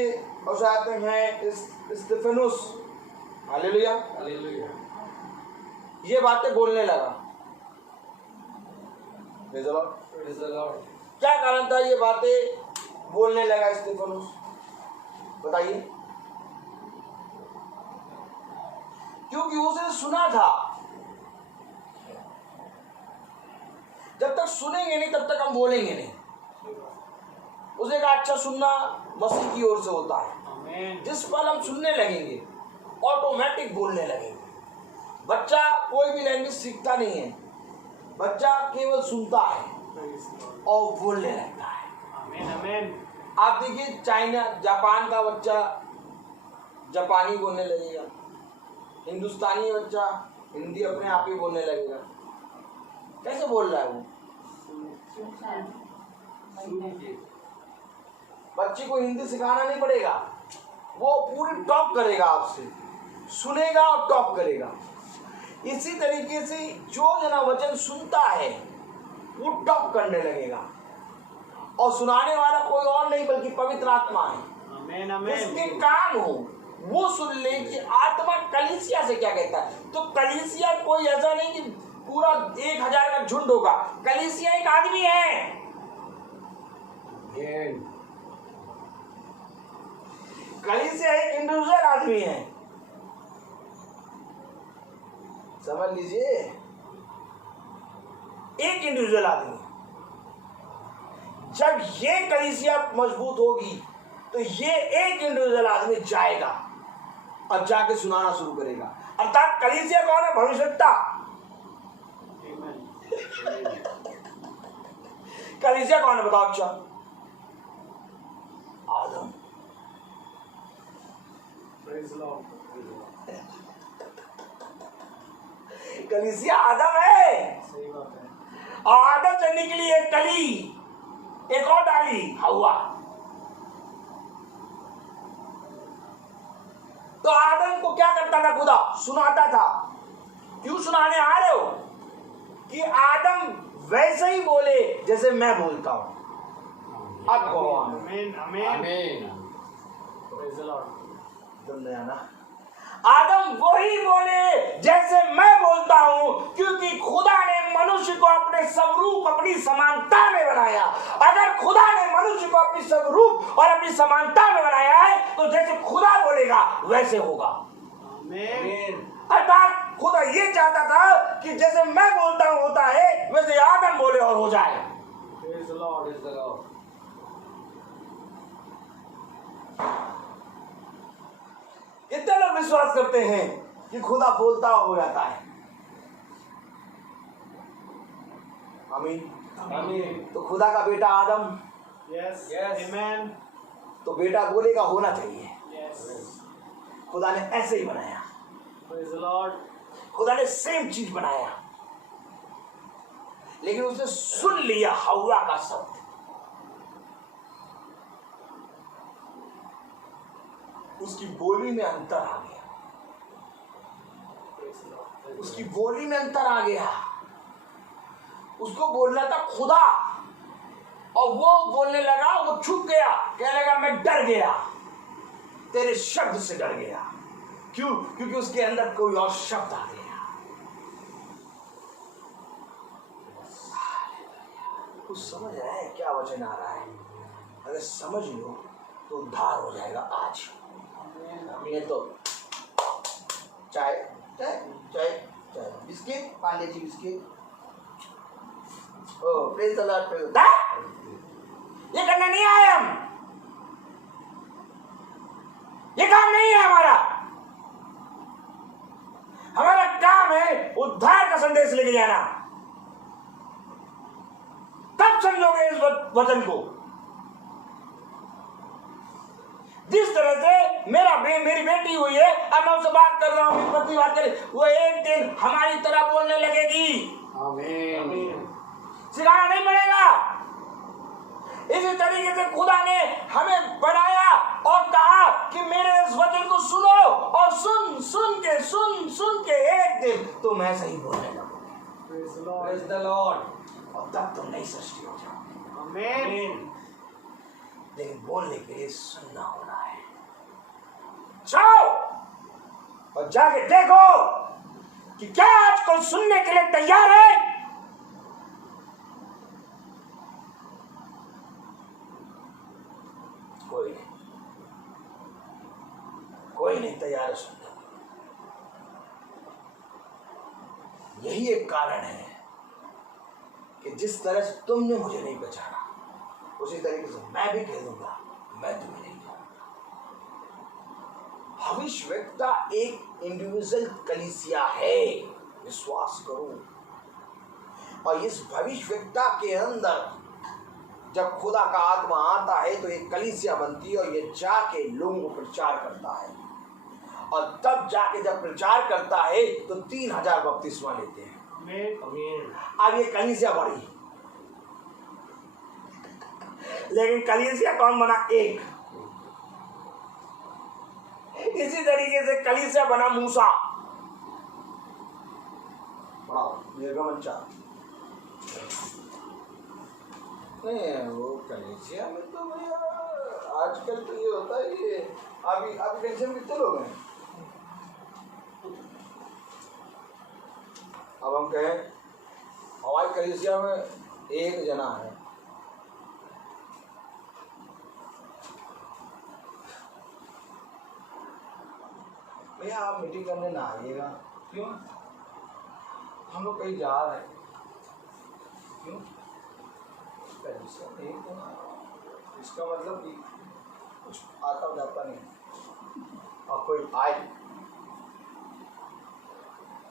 स्तिफनुस, हालेलुया, ये बातें बोलने लगा? क्या कारण था ये बातें बोलने लगा स्तिफनुस? बताइए। क्योंकि उसने सुना था। जब तक सुनेंगे नहीं तब तक हम बोलेंगे नहीं। उसने कहा अच्छा, सुनना मसीह की ओर से होता है। जिस पल हम सुनने लगेंगे ऑटोमेटिक बोलने लगेंगे। बच्चा कोई भी लैंग्वेज सीखता नहीं है, बच्चा केवल सुनता है और बोलने लगता है। आमीन आमीन। आप देखिए चाइना, जापान का बच्चा जापानी बोलने लगेगा, हिंदुस्तानी बच्चा हिंदी अपने आप ही बोलने लगेगा। कैसे बोल रहा है वो? बच्चे को हिंदी सिखाना नहीं पड़ेगा, वो पूरी टॉप करेगा आपसे, सुनेगा और टॉप करेगा। इसी तरीके से जो जना वचन सुनता है वो टॉप करने लगेगा। और सुनाने वाला कोई और नहीं बल्कि पवित्र आत्मा है। आमीन आमीन। उसके कान हो वो सुन ले कि आत्मा कलीसिया से क्या कहता है। तो कलीसिया कोई ऐसा नहीं कि पूरा 1000 का झुंड होगा, कलीसिया एक आदमी है। कलीसिया एक इंडिविजुअल आदमी है, समझ लीजिए, एक इंडिविजुअल आदमी। जब ये कलीसिया मजबूत होगी तो ये एक इंडिविजुअल आदमी जाएगा और जाके सुनाना शुरू करेगा। अर्थात कलीसिया कौन है? भविष्यवक्ता। कलीसिया कौन है बताओ? अच्छा, आदम। कलीसिया आदम है। सही बात है। और आदम से निकली एक कली, एक और डाली, हवा। तो आदम को क्या करता था? खुदा सुनाता था। क्यों सुनाने आ रहे हो? कि आदम वैसे ही बोले जैसे मैं बोलता हूं। अब कहो आमीन आमीन। Praise the Lord. आदम वही बोले जैसे मैं बोलता हूं, क्योंकि खुदा ने मनुष्य को अपने स्वरूप, अपनी समानता में बनाया। अगर खुदा ने मनुष्य को अपनी स्वरूप और अपनी समानता में बनाया है तो जैसे खुदा बोलेगा वैसे होगा। आमीन। अर्थात खुदा ये चाहता था कि जैसे मैं बोलता हूं होता है, वैसे आदम बोले और हो जाए। Praise the Lord, praise the Lord. कितने लोग विश्वास करते हैं कि खुदा बोलता हो जाता है? आमीन। आमीन। तो खुदा का बेटा आदम, Yes. Yes. Amen. तो बेटा बोलेगा होना चाहिए। Yes. खुदा ने ऐसे ही बनाया, Praise the Lord. खुदा ने सेम चीज बनाया, लेकिन उसने सुन लिया हव्वा का शब्द। उसकी बोली में अंतर आ गया, उसकी बोली में अंतर आ गया। उसको बोलना था खुदा, और वो बोलने लगा, वो छुप गया, कहने लगा मैं डर गया, तेरे शब्द से डर गया। क्यों? क्योंकि उसके अंदर कोई और शब्द आ गया। कुछ समझ रहा है क्या वचन आ रहा है? अगर समझ लो तो उद्धार हो जाएगा आज। नहीं तो चाय चाय चाय चाय biscuit, Parle G biscuit. Oh praise the Lord, praise the Lord. ये करने नहीं आए हम, ये काम नहीं है हमारा। हमारा काम है उद्धार का संदेश लेके जाना। तब समझोगे इस वचन को। जिस तरह से मेरी बेटी हुई है, अब मैं उससे बात कर रहा हूं, मेरी पत्नी बात करे, वो एक दिन हमारी तरह बोलने लगेगी। आमीन। सिखाना नहीं पड़ेगा। इसी तरीके से खुदा ने हमें बनाया और कहा कि मेरे इस वचन को सुनो, और सुन के एक दिन तुम ऐसा ही बोलने लगोगे। Praise the Lord. Praise the Lord। और तब तुम नई सृष्टि हो जाओगे। Amen. लेकिन बोलने के लिए सुनना होना है। जाओ और जाके देखो कि क्या आज कोई सुनने के लिए तैयार है। कोई नहीं तैयार है सुनने। यही एक कारण है कि जिस तरह से तुमने मुझे नहीं पहचाना, उसी तरीके से मैं भी कह दूंगा मैं तुम्हें नहीं जानता। भविष्यवक्ता एक इंडिविजुअल कलीसिया है, विश्वास करो। और इस भविष्यवक्ता के अंदर जब खुदा का आत्मा आता है तो एक कलीसिया बनती है, और ये जाके लोगों को प्रचार करता है। और तब जाके जब प्रचार करता है तो 3000 बपतिस्मा लेते हैं। आमीन। अब ये कलीसिया बढ़ी, लेकिन कलीसिया कौन बना? एक। इसी तरीके से कलीसिया बना मूसा। बढ़ाओ निर्गमन 4। वो कलीसिया में तो भैया आजकल तो ये होता है, ये अभी कलीसिया में कितने लोग हैं? अब हम कहें हमारी कलीसिया में 1 जना है, भैया आप मीटिंग करने ना आइएगा। क्यों? हम लोग कहीं जा रहे हैं। क्यों? कलीसिया नहीं तो इसका मतलब कि कुछ आता जाता नहीं। और कोई आए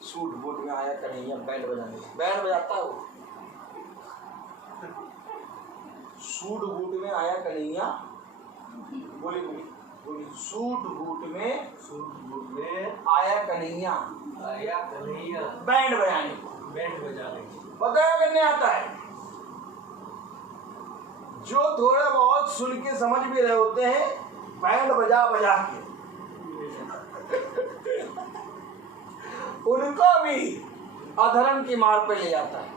सूट बूट में आया कन्हैया बैंड बजाने, बैंड बजाता है वो। सूट बूट में आया कन्हैया, बोली बोली बोली, सूट बूट में आया कन्हैया बैंड बजाने, बताया करने आता है। जो थोड़ा बहुत सुन के समझ भी रहे होते हैं, बैंड बजा बजा के उनको भी अधर्म की मार पे ले जाता है।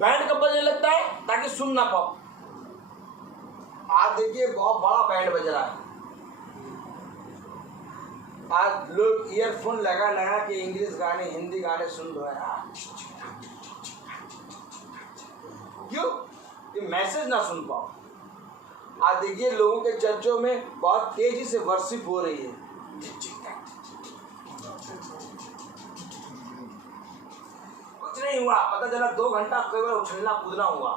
बैंड कब बजने लगता है? ताकि सुन ना पाओ। आज देखिए बहुत बड़ा बैंड बज रहा है। आज लोग ईयरफोन लगा के इंग्लिश गाने, हिंदी गाने सुन रहे हैं। क्यों? कि मैसेज ना सुन पाओ। आज देखिए लोगों के चर्चों में बहुत तेजी से वर्शिप हो रही है। नहीं हुआ, पता चला 2 घंटा केवल उछलना कूदना हुआ,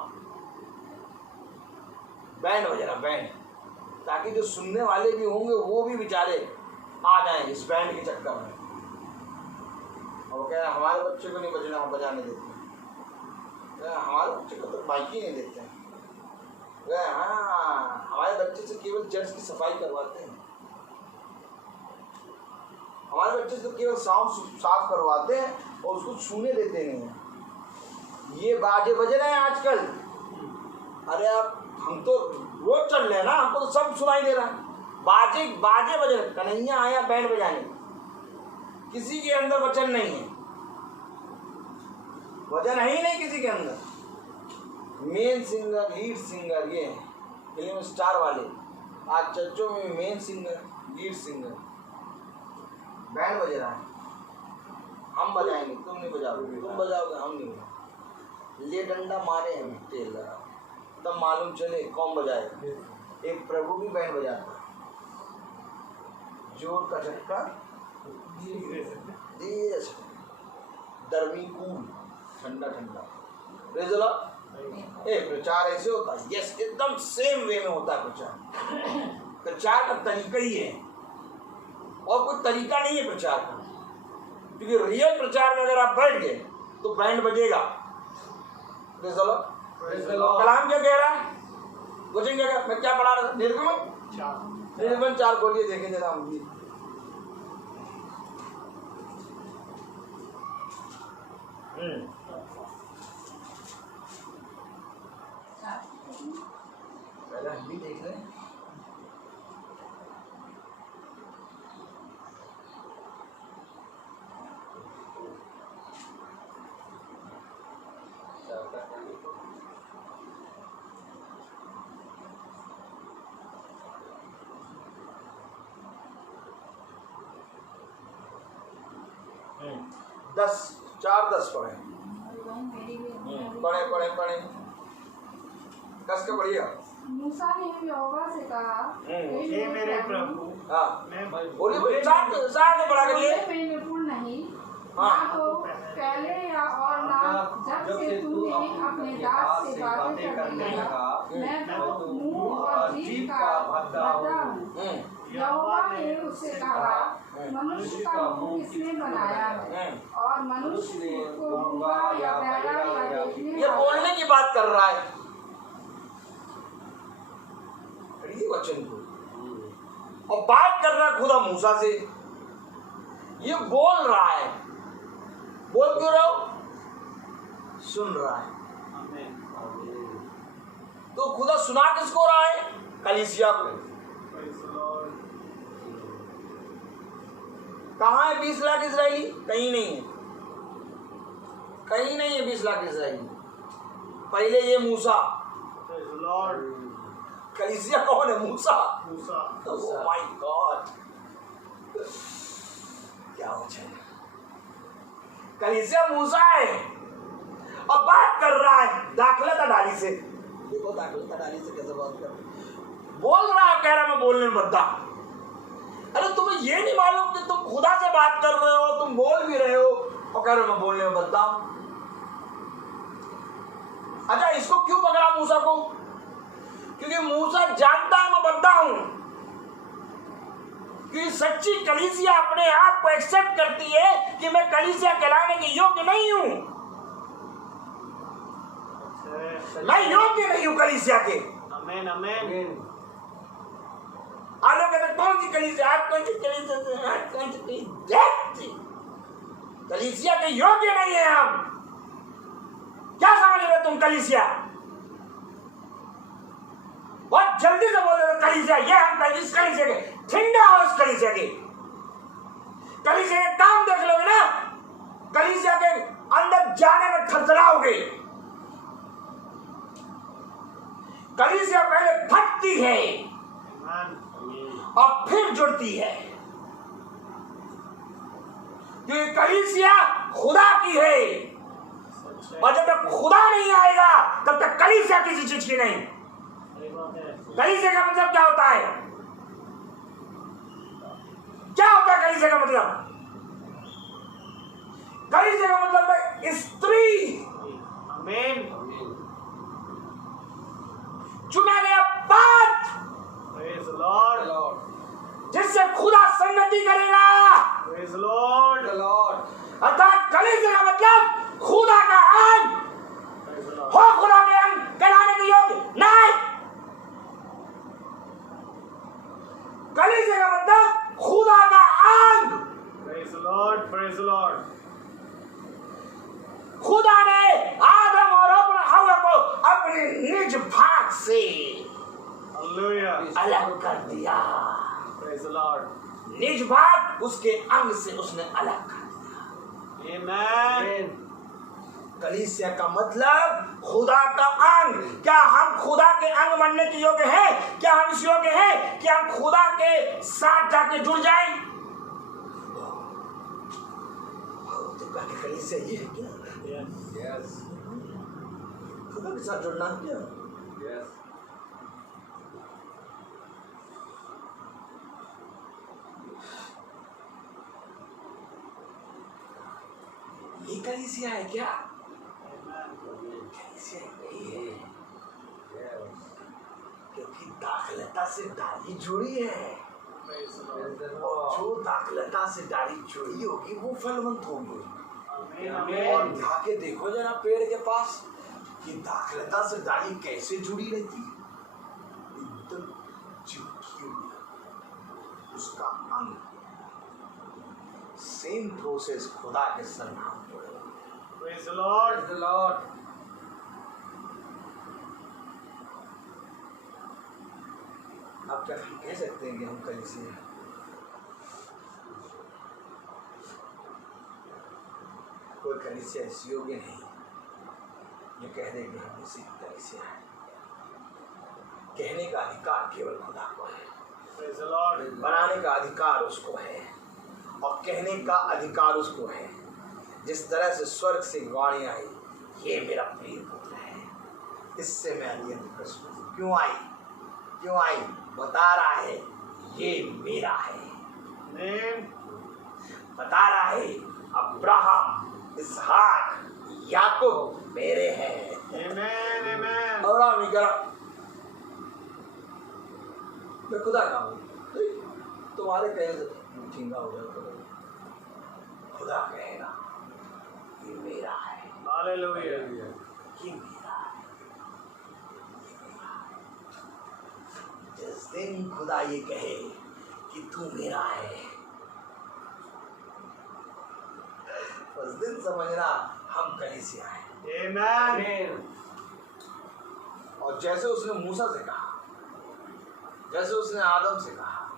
बैंड बज रहा बैंड, ताकि जो सुनने वाले भी होंगे वो भी बेचारे आ जाएं इस बैंड के चक्कर में। और वो कह रहे हमारे बच्चे को नहीं बजाने देते, हमारे बच्चे को तो माइक ही नहीं देते हैं। हाँ, हमारे बच्चे से केवल चर्च की सफाई करवाते हैं, हमारे बच्चे से तो केवल साउंड साफ करवाते हैं और उसको छूने देते नहीं हैं। ये बाजे बज रहे हैं आजकल। अरे अब हम तो रोज चल रहे हैं ना, हमको तो सब सुनाई दे रहा है। बाजे बाजे बज रहे, कन्हैया आया बैंड बजाने, किसी के अंदर वचन नहीं है, वचन है ही नहीं किसी के अंदर। मेन सिंगर, लीड सिंगर ये फिल्म स्टार वाले, आज चर्चों में main singer, lead singer, band बज रहा है। हम बजाएंगे, तुम नहीं बजाओगे, तुम बजाओगे, हम नहीं बजाओगे। ले डंडा मारे हम तेल लगा, तब मालूम चले कौन बजाएगा। एक प्रभु भी बैंड बजाता, जोर का झटका धीरे से, दरमी कूल, ठंडा ठंडा। प्रचार ऐसे होता है, यस, एकदम सेम वे में होता है प्रचार। प्रचार का तरीका ही है, और कोई तरीका नहीं है प्रचार का, क्योंकि रियल प्रचार में अगर आप बैठ गए तो बैंड बजेगा। कलाम क्या कह रहा है, वचन क्या कह रहा है? मैं क्या पढ़ा रहा था? निर्गमन 4 खोलिए, देखें जरा हम भी। पहले हम भी देख लें। दस 4:10 पढ़े, पढ़े कस के पढ़िएगा। मूसा ने यहोवा से कहा, हे मेरे प्रभु, हाँ मैं बोलिए, साथ में पढ़ा करिए। मैं निपुण नहीं, हाँ। ना तो पहले या और ना जब से तूने अपने दास से बातें करने लगा, मैं तो मुंह और जीभ का भद्दा हूँ। यहोवा ने उससे कहा, मनुष्य का मुंह किसने बनाया है, और मनुष्य को गूंगा या बहरा या देखने ये बोलने की बात कर रहा है, वचन को, और बात कर रहा है खुदा मूसा से। ये बोल रहा है, बोल क्यों रहा हो? सुन रहा है। तो खुदा सुना किसको रहा है? कलीसिया को। कहाँ है 20 लाख इजरायली? कहीं नहीं है, कहीं नहीं है 20 लाख इजरायली। पहले ये मूसा, कलीसिया कौन है? मूसा। ओह माय गॉड, क्या वचन है। कलीसिया मूसा है, और बात कर रहा है दाखलता डाली से। देखो दाखलता डाली से कैसे बात कर, बोल रहा है, कह रहा मैं बोलने में बद्दा। अरे तुम्हें ये नहीं मालूम कि तुम खुदा से बात कर रहे हो, तुम बोल भी रहे हो और कह रहे हो मैं बोलने में बद्दा। अच्छा, इसको क्यों पकड़ा मूसा को? क्योंकि मूसा जानता है मैं बद्दा हूं, क्योंकि सच्ची कलीसिया अपने आप को एक्सेप्ट करती है कि मैं कलीसिया कहलाने के योग्य नहीं हूं, मैं योग्य नहीं हूं कलीसिया के। आमीन आमीन। आलो कहते कौन सी कलीसिया? आप कौन सी कलीसिया से? आप कौन सी कलीसिया के योग्य नहीं है हम। क्या समझ रहे तुम कलीसिया? बहुत जल्दी से बोल रहे कलीसिया, ये हम कलीसिया के ठंडा हो, इस कलीसिया के काम देख लोगे ना, कलीसिया के अंदर जाने में थरथराओगे। कलीसिया पहले फटती है और फिर जुड़ती है, क्योंकि कलीसिया खुदा की है, और जब तक खुदा नहीं आएगा तब तक कलीसिया किसी चीज की नहीं। कलीसिया का मतलब क्या होता है? क्या होता है कलीसिया का मतलब? कलीसिया का मतलब है स्त्री, आमीन। चुना गया पात्र, प्रेज लॉर्ड, जिससे खुदा संगति करेगा। प्रेज लॉर्ड, अर्थात कलीसिया का मतलब खुदा का अंग प्रेज लॉर्ड, हो, खुदा के अंग कहलाने के योग्य नहीं। कलीसिया का मतलब खुदा का अंग। प्रेज लॉर्ड, प्रेज लॉर्ड, खुदा ने आदम और हव्वा को अपने निज भाग से हालेलुया, अलग कर दिया। प्रेज लॉर्ड, निज भाग उसके अंग से उसने अलग कर दिया। आमीन। कलीसिया का मतलब खुदा का अंग। क्या हम खुदा के अंग बनने के योग्य हैं? क्या हम इस योग्य हैं कि हम खुदा के साथ जाके जुड़ जाएं? तो कहते कलीसिया ये है क्या? खुदा के साथ जुड़ना है क्या? ये कलीसिया है क्या? कलीसिया नहीं है, क्योंकि दाखलता से डाली जुड़ी है, और जो दाखलता से डाली जुड़ी होगी वो फलवंत होगी। और जाके देखो जरा पेड़ के पास कि दाखलता से डाली कैसे जुड़ी रहती है, एकदम चिपकी हुई, उसका अंग। सेम प्रोसेस खुदा के संग। प्रेज लॉर्ड, लॉर्ड, आप क्या कह सकते हैं कि हम कलीसिया हैं? कोई कलीसिया इस योग्य नहीं जो कह दे कि हम इसी कलीसिया हैं। कहने का अधिकार केवल खुदा को है, प्रेज लॉर्ड, बनाने का अधिकार उसको है, और कहने का अधिकार उसको है। जिस तरह से स्वर्ग से वाणी आई, ये मेरा प्रिय पुत्र है, इससे मैं अत्यंत प्रसन्न हूं। क्यों आई? क्यों आई? बता रहा है ये मेरा है। आमीन, बता रहा है अब्राहम, इसहाक, याकूब मेरे हैं। आमीन, आमीन। और आमीन करो। मैं खुदा का हूँ, तुम्हारे कहने से ठिंगा हो जाए। खुदा कहेगा ये मेरा है, हालेलुया, ये मेरा है। जिस दिन खुदा ये कहे कि तू मेरा है, उस दिन समझना हम कलीसिया हैं। आमीन, और जैसे उसने मूसा से कहा, जैसे उसने आदम से कहा,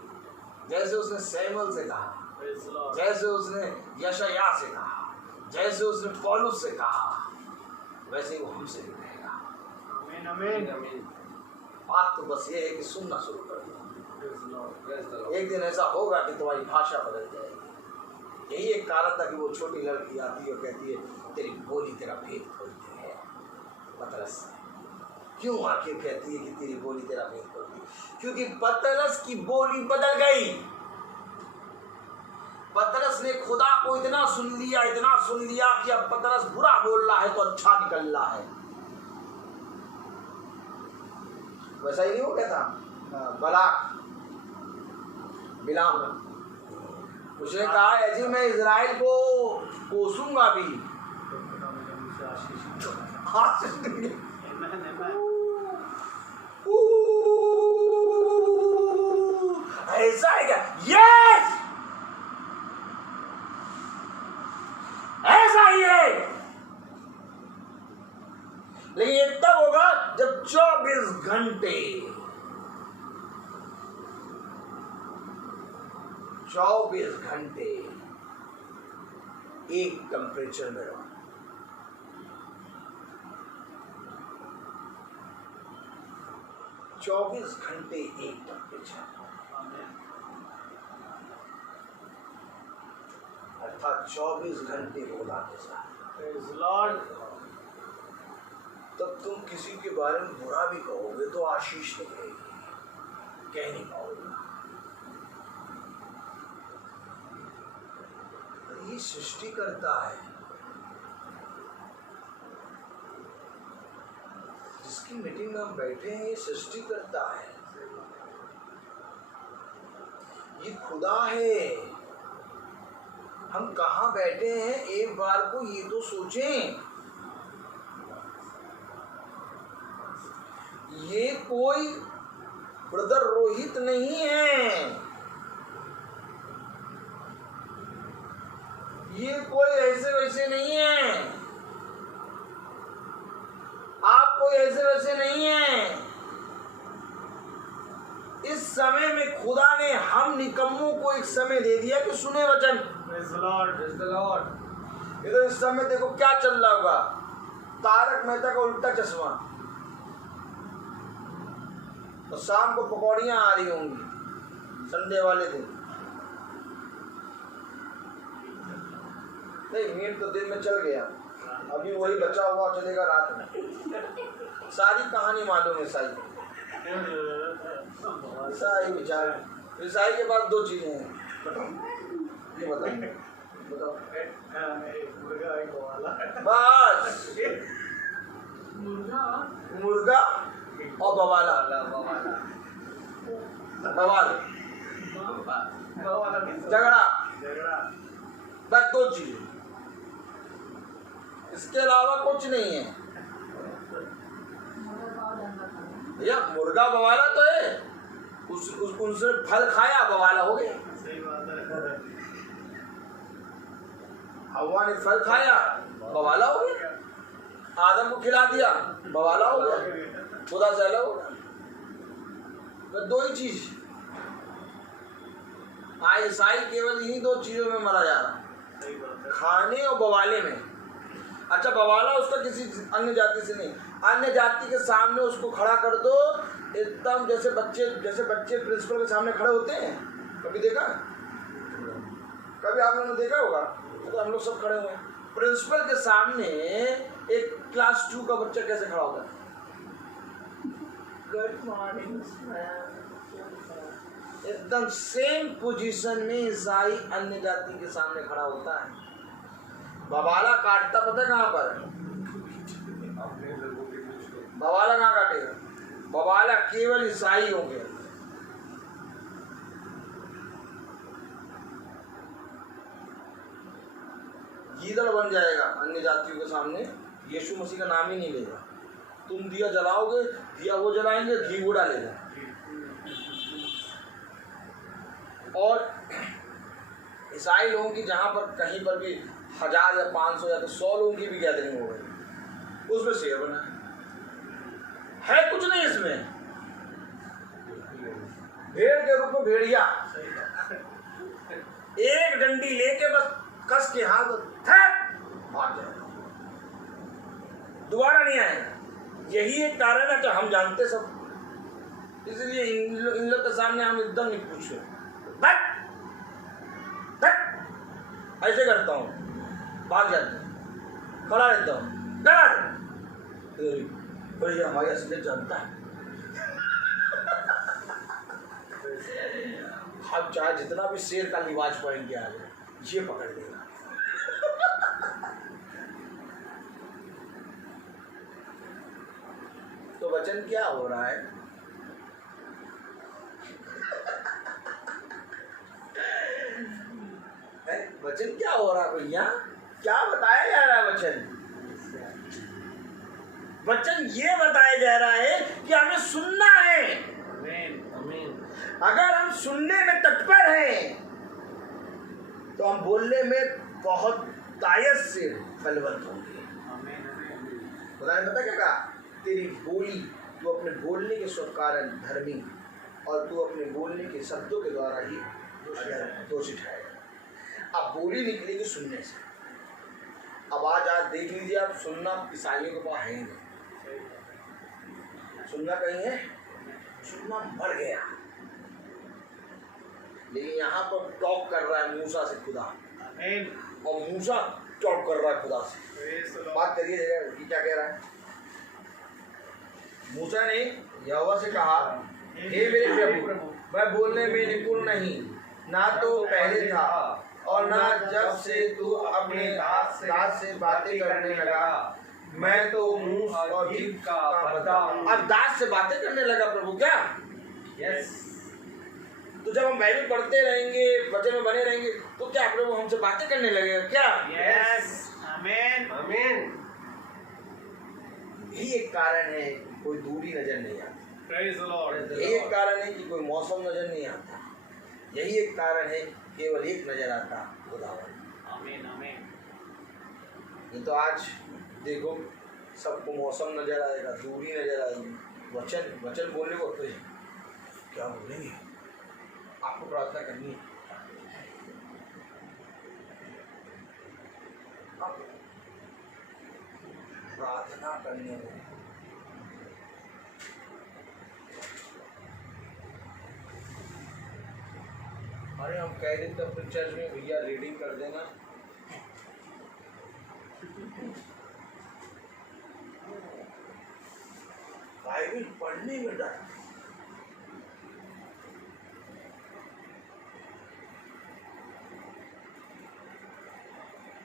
जैसे उसने सैमुअल से कहा, प्रेज लॉर्ड, जैसे उसने यशायाह से कहा, जैसे उसने पौलुस से कहा, वैसे ही वो हमसे भी कहेगा। आमीन, आमीन, बात तो बस ये है कि सुनना शुरू कर दो। प्रेज लॉर्ड, एक दिन ऐसा होगा कि तुम्हारी भाषा बदल जाएगी। यही एक कारण था कि वो छोटी लड़की आती है और कहती है तेरी बोली तेरा भेद खोलती है। पतरस क्यों आखिर कहती है कि तेरी बोली तेरा भेद खोलती है? क्योंकि पतरस की बोली बदल गई। पतरस ने खुदा को इतना सुन लिया कि अब पतरस बुरा बोल रहा है तो अच्छा निकल रहा है। वैसा ही नहीं हो गया था बलाक, बिलाम। उसने कहा है जी मैं इजराइल को कोसूंगा भी। ऐसा है क्या? यस, ऐसा ही है। लेकिन ये तब होगा जब 24 घंटे 24 घंटे एक टेम्परेचर में रहो। 24 घंटे एक टेम्परेचर, अर्थात 24 घंटे खुदा के साथ। प्रेज लॉर्ड, तब तुम किसी के बारे में बुरा भी कहोगे तो आशीष नहीं रहेगी, कह नहीं पाओगे। ये सृष्टि करता है, जिसकी मीटिंग में हम बैठे हैं ये सृष्टि करता है, ये खुदा है। हम कहाँ बैठे हैं एक बार को ये तो सोचें। ये कोई ब्रदर रोहित नहीं है, ये कोई ऐसे वैसे नहीं है, आप कोई ऐसे वैसे नहीं है। इस समय में खुदा ने हम निकम्मों को एक समय दे दिया कि सुने वचन। Praise the Lord. Praise the Lord। ये तो इस समय देखो क्या चल रहा होगा, तारक मेहता का उल्टा चश्मा, और शाम को पकौड़ियां आ रही होंगी संडे वाले दिन। नहीं, मीट तो दिन में चल गया, अभी वही बचा हुआ चलेगा रात में। सारी कहानी मालूम है ईसाई विचार। ईसाई के पास दो चीजें हैं, ये बताओ बस, मुर्गा और बवाला। झगड़ा, बस दो चीजें, इसके अलावा कुछ नहीं है भैया। मुर्गा बवाला तो है, उनसे फल खाया बवाला हो गया। हवा ने फल खाया बवाला हो गया, आदम को खिला दिया बवाला हो गया, खुदा से अलग हो गया। तो दो ही चीज, आज ईसाई केवल इन्हीं दो चीजों में मरा जा रहा, खाने और बवाले में। अच्छा, बवाला उसका किसी अन्य जाति से नहीं, अन्य जाति के सामने उसको खड़ा कर दो एकदम जैसे बच्चे प्रिंसिपल के सामने खड़े होते हैं। कभी देखा, कभी आप लोगों ने देखा होगा, तो हम लोग सब खड़े हुए हैं, प्रिंसिपल के सामने एक क्लास 2 का बच्चा कैसे खड़ा होता है? गुड मॉर्निंग, एकदम सेम पोजीशन में ईसाई अन्य जाति के सामने खड़ा होता है। बवाला काटता पता है कहाँ पर? बवाला कहाँ काटेगा? बवाला केवल ईसाई होंगे। गीदड़ बन जाएगा अन्य जातियों के सामने, यीशु मसीह का नाम ही नहीं लेगा। तुम दिया जलाओगे, दिया वो जलाएंगे, घी वो डालेगा। और ईसाई लोगों की जहां पर कहीं पर भी 1000 या 500 या तो 100 लोगों की भी गैदरिंग हो गई, उसमें शेर बना है कुछ नहीं इसमें, भेड़ के रूप में भेड़िया, एक डंडी लेके बस कस के हाथ भाग जाए, दोबारा नहीं आएगा। यही एक कारण है, तो हम जानते सब, इसलिए इन लोग के सामने हम एकदम नहीं पूछे, ऐसे करता हूँ, भाग जाते हैं, खड़ा रहता हूँ, पर ये हमारी असलियत जानता है। हम चाहे जितना भी शेर का लिबाज पहन के आ जाए, ये पकड़ लेगा। तो वचन क्या हो रहा है? वचन क्या हो रहा है भैया? क्या बताया जा रहा है वचन? वचन ये बताया जा रहा है कि हमें सुनना है। अगर हम सुनने में तत्पर हैं तो हम बोलने में बहुत तायत से फलवंत होंगे। खुदा ने पता क्या कहा? तेरी बोली, तू अपने बोलने के स्व कारण धर्मी, और तू अपने बोलने के शब्दों के द्वारा ही दोषी ठहरेगा। अब बोली निकलेगी सुनने से। अब आज देख लीजिए आप, सुनना ईसाइयों के पास है ही नहीं, सुनना कहीं है, सुनना मर गया। लेकिन यहाँ पर टॉक कर रहा है मूसा से खुदा, और मूसा टॉक कर रहा है खुदा से। बात करिए कि क्या कह रहा है। मूसा ने यहोवा से कहा, हे मेरे प्रभु, मैं बोलने में निपुण नहीं, ना तो पहले था और ना जब से तू अपने दास से बातें करने लगा। मैं तो मुंह और जीभ का बता। अब दास से बातें करने लगा प्रभु क्या? यस। तो जब हम बाइबल पढ़ते रहेंगे, वचन में बने रहेंगे, तो क्या प्रभु हमसे बातें करने लगेगा क्या? यस, आमीन, आमीन। यही एक कारण है कि कोई दूरी नजर नहीं आती। Praise the Lord. यही एक कारण है कि कोई मौसम नजर नहीं आता। यही एक कारण है केवल एक नजर आता, खुदावन। आमीन, आमीन। ये तो आज देखो सबको मौसम नजर आएगा, दूरी नजर आएगी, वचन बोलने को फिर क्या बोलेंगे? आपको प्रार्थना करनी है, आप प्रार्थना करने में अरे हम कह देते अपने चर्च में भैया रीडिंग कर देना। बाइबल पढ़ने में डर,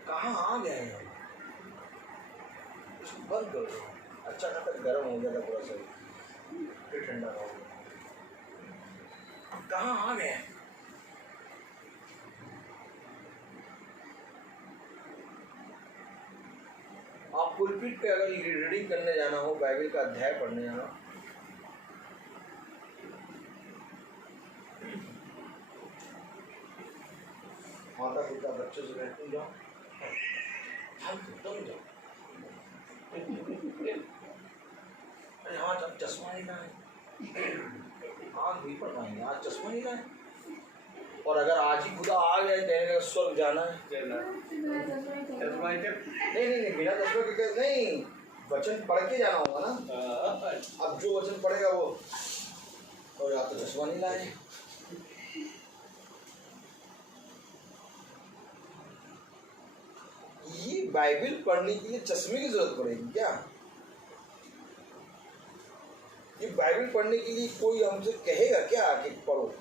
कहाँ आ गए हैं? इसको बंद कर दो। अच्छा खासा गर्म हो गया था पूरा शरीर, फिर ठंडा हो गया। कहाँ आ गए? आप पुलपिट पे अगर रीडिंग करने जाना हो, बाइबल का अध्याय पढ़ने जाना, माता पिता बच्चों से कहते जाओ, तुम जाओ, अरे हाँ जब चश्मा नहीं लाए, आज नहीं पढ़ पाएंगे, आज चश्मा नहीं लाए। और अगर आज ही खुदा आ गया कहने स्वर्ग जाना है, नहीं बिना चश्मे के नहीं, वचन पढ़ के जाना होगा ना। अब जो वचन पढ़ेगा वो, और आप तो चश्मा नहीं लाए। ये बाइबल पढ़ने के लिए चश्मे की जरूरत पड़ेगी क्या? ये बाइबल पढ़ने के लिए कोई हमसे कहेगा क्या कि पढ़ो?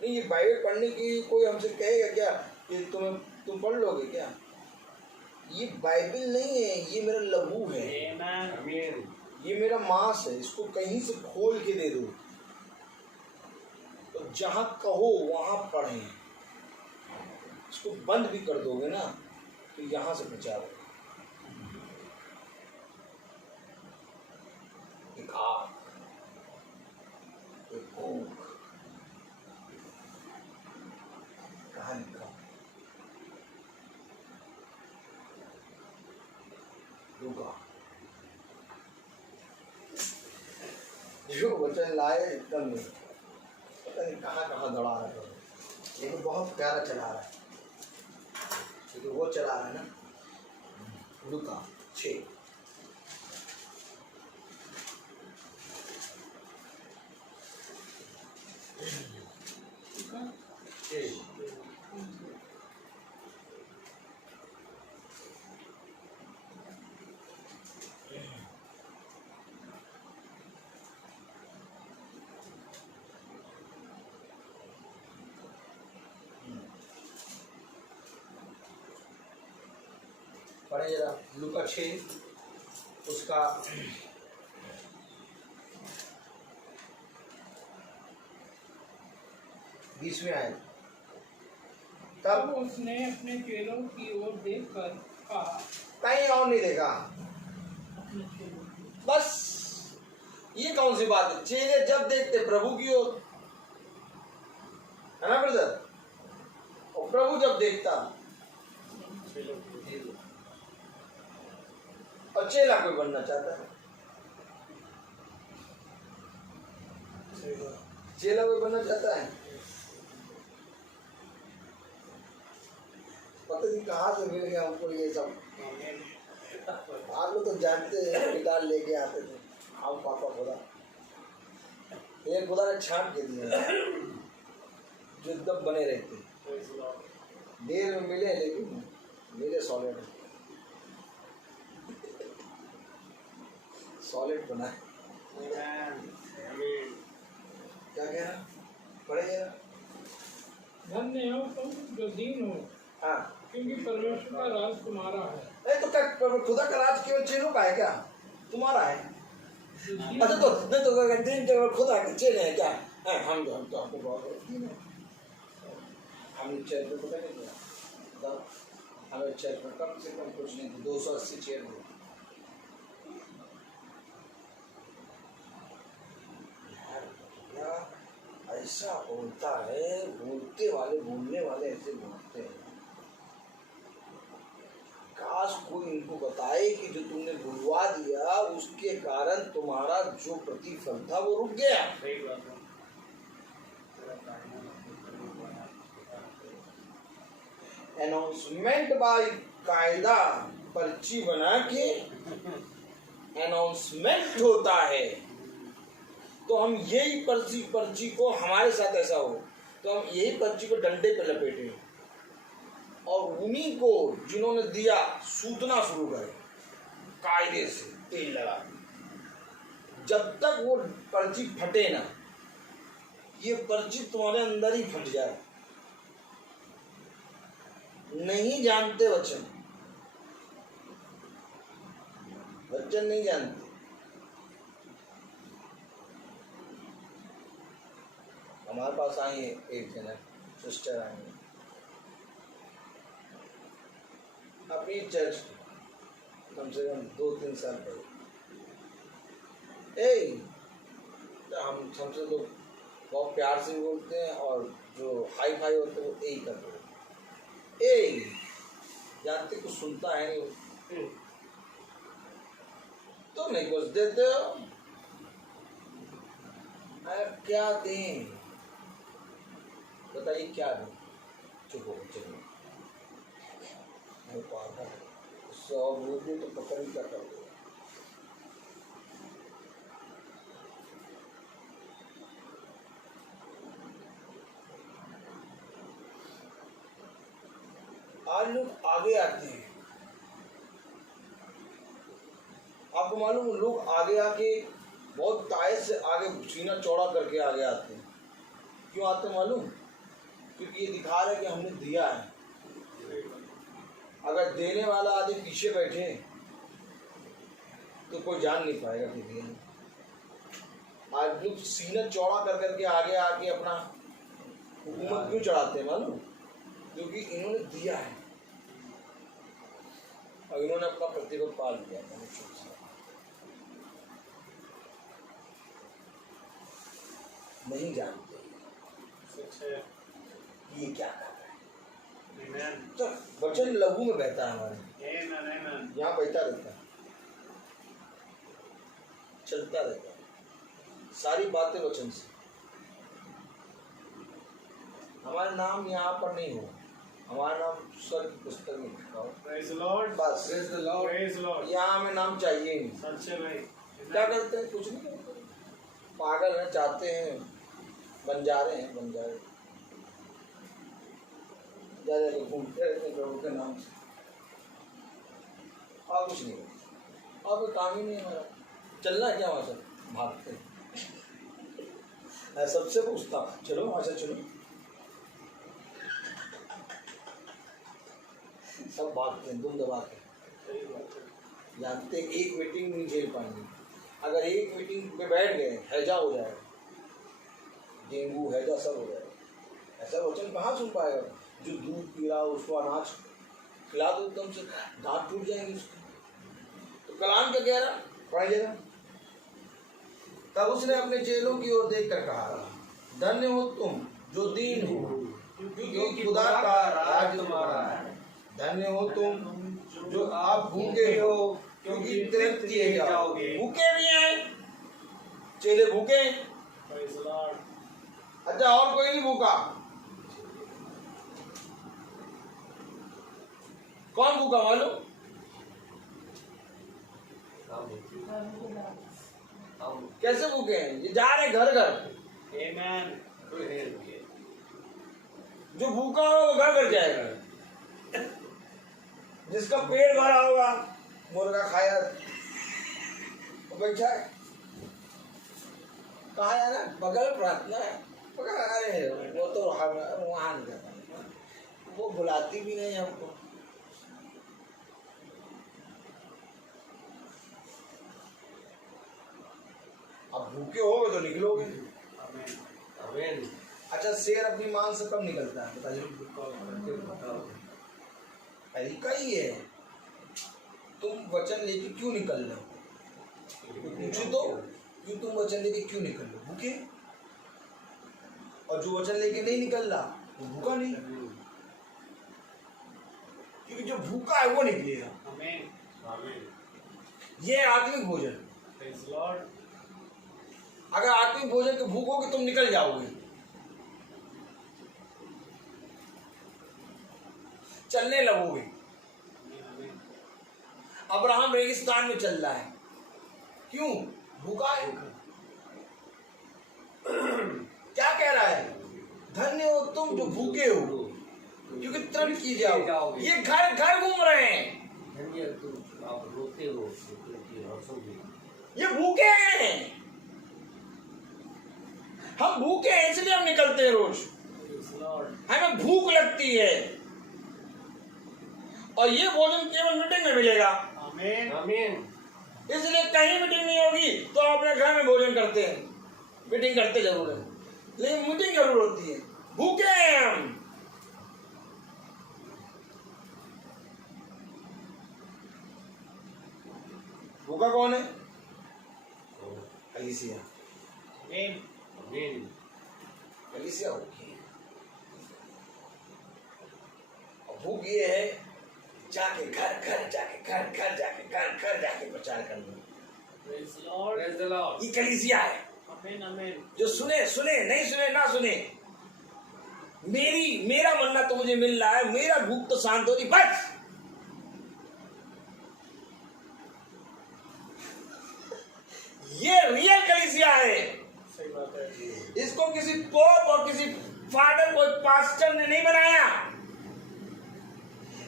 नहीं, ये बाइबल पढ़ने के लिए कोई हमसे कहेगा क्या कि तुम पढ़ लोगे क्या? ये बाइबल नहीं है, ये मेरा लहू है, ये मेरा मांस है, इसको कहीं से खोल के दे दो, तो जहां कहो वहां पढ़ें। इसको बंद भी कर दोगे ना तो यहां से प्रचार हो। एक आग, एक भूख, कहाँ लिखा? लूका। जो वचन लाए एकदम नहीं, पता नहीं कहाँ दौड़ा रहा है। ये तो बहुत प्यारा चला रहा है, क्योंकि वो चला रहा है ना, लूका 6। पढ़े जरा लूका 6 उसका 20वें आयत। तब उसने अपने चेलों की ओर देखकर कहा, कहीं और नहीं देखा। बस ये कौन सी बात है? चेले जब देखते प्रभु की ओर, है ना ब्रदर? और प्रभु जब देखता, और चेला कोई बनना चाहता है, चेला कोई बनना चाहता है, पता नहीं कहाँ से मिल गया हमको ये सब। आप लोग तो जानते हैं, गिटार लेके आते थे, आओ पापा खुदा, ये खुदा ने छांट के दिया जो एकदम बने रहते, देर में मिले लेकिन मिले सॉलिड, सॉलिड बना है। क्या कह रहा? पढ़े जरा। धन्य हो तुम जो दीन हो, हाँ, क्योंकि परमेश्वर का राज तुम्हारा है। अरे तो क्या खुदा का राज केवल चेलों का है क्या? तुम्हारा है? अच्छा तो नहीं तो दिन केवल खुदा के चेले हैं क्या? हम तो आपको बहुत हम चेयर पे पता नहीं क्या हमें चेयर पर कम से कम कुछ नहीं 280 चेयर हो। ऐसा बोलता है, बोलने वाले ऐसे बोलते हैं। काश कोई इनको बताए कि जो तुमने बुलवा दिया उसके कारण तुम्हारा जो प्रतिफल था वो रुक गया। अनाउंसमेंट बाय कायदा पर्ची बना के अनाउंसमेंट होता है, तो हम यही पर्ची को हमारे साथ ऐसा हो तो हम यही पर्ची को डंडे पे लपेटे और उन्हीं को जिन्होंने दिया सूतना शुरू करें कायदे से तेल लगा। जब तक वो पर्ची फटे ना, ये पर्ची तुम्हारे अंदर ही फट जाए। नहीं जानते वचन नहीं जानते। हमारे पास आई एक जन सिस्टर आई अपनी चर्च कम से कम 2-3 साल पहले। हम हमसे लोग बहुत प्यार से बोलते हैं और जो हाई फाई होते हैं वो यही करते हैं। जानते कुछ सुनता है नहीं तो नहीं कुछ देते हो। क्या दें बताइए, क्या दें? चुप हो चलिए तो पता नहीं क्या कर दो। आज लोग आगे आते हैं, आपको मालूम लोग आगे आके बहुत तायत से आगे सीना चौड़ा करके आगे आते हैं। क्यों आते हैं मालूम? क्योंकि ये दिखा रहे कि हमने दिया है। अगर देने वाला आदमी पीछे बैठे तो कोई जान नहीं पाएगा कि दिया। आज लोग सीना चौड़ा कर करके आगे आके अपना हुकूमत क्यों चढ़ाते हैं मालूम? क्योंकि इन्होंने दिया है और इन्होंने अपना प्रतिफल पा लिया। नहीं जानते ये क्या कर रहा है। तो वचन लघु में बहता है हमारे, यहाँ बहता रहता है, चलता रहता है, सारी बातें वचन से। हमारा नाम यहाँ पर नहीं हो, हमारा नाम स्वर्ग की पुस्तक में लिखा हो। Praise the Lord. बस Praise the Lord. Praise the Lord. यहाँ हमें नाम चाहिए नहीं। सच्चे भाई क्या करते हैं? कुछ नहीं करते, पागल है, चाहते हैं बन जा रहे हैं, बन जा रहे हैं, ज़्यादा घूमते रहते हैं प्रभु के नाम से और कुछ नहीं करते। और कोई काम ही नहीं है हमारा। चलना क्या वहाँ से? भागते हैं। सबसे पूछता चलो वहाँ से, चलो सब भागते हैं दुम दबा के। जानते एक मीटिंग नहीं झेल पाएंगे। अगर एक मीटिंग पे बैठ गए हैजा हो जाएगा, डेंगू हैजा सब हो जाएगा। ऐसा वचन कहाँ सुन पाएगा? जो दूध पी रहा उसको अनाज खिला दो एकदम से दांत टूट जाएंगे उसके। तो कलाम क्या कह रहा पढ़ाई जगह। तब उसने अपने चेलों की ओर देखकर कहा, धन्य हो तुम जो दीन हो, क्योंकि खुदा का राज तुम्हारा है। धन्य हो तुम जो आप भूखे हो, क्योंकि तृप्त किए जाओगे। भूखे भी हैं चेले, भूखे। अच्छा और कोई नहीं भूखा? कौन भूखा मालूम? कैसे भूखे हैं? ये जा रहे घर घर। जो भूखा होगा वो घर घर जाएगा। जिसका पेट भरा होगा मुर्गा खाया वो बैठा है, कहा है ना बगल प्रार्थना है, अरे वो तो हम वहाँ नहीं जाता, वो बुलाती भी नहीं हमको। भूखे होगे तो निकलोगे। आमीन। अच्छा, शेर अपनी मांग से कब निकलता है बताइए? तरीका ही है। तुम वचन लेके क्यों निकल रहे हो? पूछो तो क्यों तुम वचन लेके क्यों निकल रहे हो? भूखे। और जो वचन लेके नहीं निकल रहा वो भूखा नहीं, क्योंकि जो भूखा है वो निकलेगा। आमीन। ये है आत्मिक भोजन। Praise Lord. अगर आत्मिक भोजन की भूख होगी तुम निकल जाओगे, चलने लगोगे। अब्राहम रेगिस्तान में चल रहा है, क्यों? भूखा है। क्या कह रहा है? धन्य हो तुम जो भूखे हो, क्योंकि तृप्त की जाओगे। ये घर घर घूम रहे हैं, धन्य तुम आप रोते हो क्योंकि हंसोगे। ये भूखे हैं। हम भूखे हैं इसलिए हम निकलते हैं रोज। हमें भूख लगती है और ये भोजन केवल मीटिंग में मिलेगा। आमीन। आमीन। इसलिए कहीं मीटिंग नहीं होगी तो आप अपने घर में भोजन करते हैं। मीटिंग करते जरूर है, लेकिन मीटिंग जरूर होती है। भूखे हैं हम। भूखा कौन है? कलीसिया। आमीन। आमीन। कलीसिया भूखी है। और भूख ये है जाके घर घर जाके घर घर जाके घर घर जाके प्रचार करना। Praise Lord. Praise the Lord. ये कलीसिया है। आमीन। आमीन। जो सुने सुने, नहीं सुने ना सुने। मेरा मन्ना तो मुझे मिल रहा है, मेरा भूख तो शांत हो रही, बस। ये रियल कलीसिया है। सही बात है। इसको किसी पोप और किसी फादर को पास्टर ने नहीं बनाया,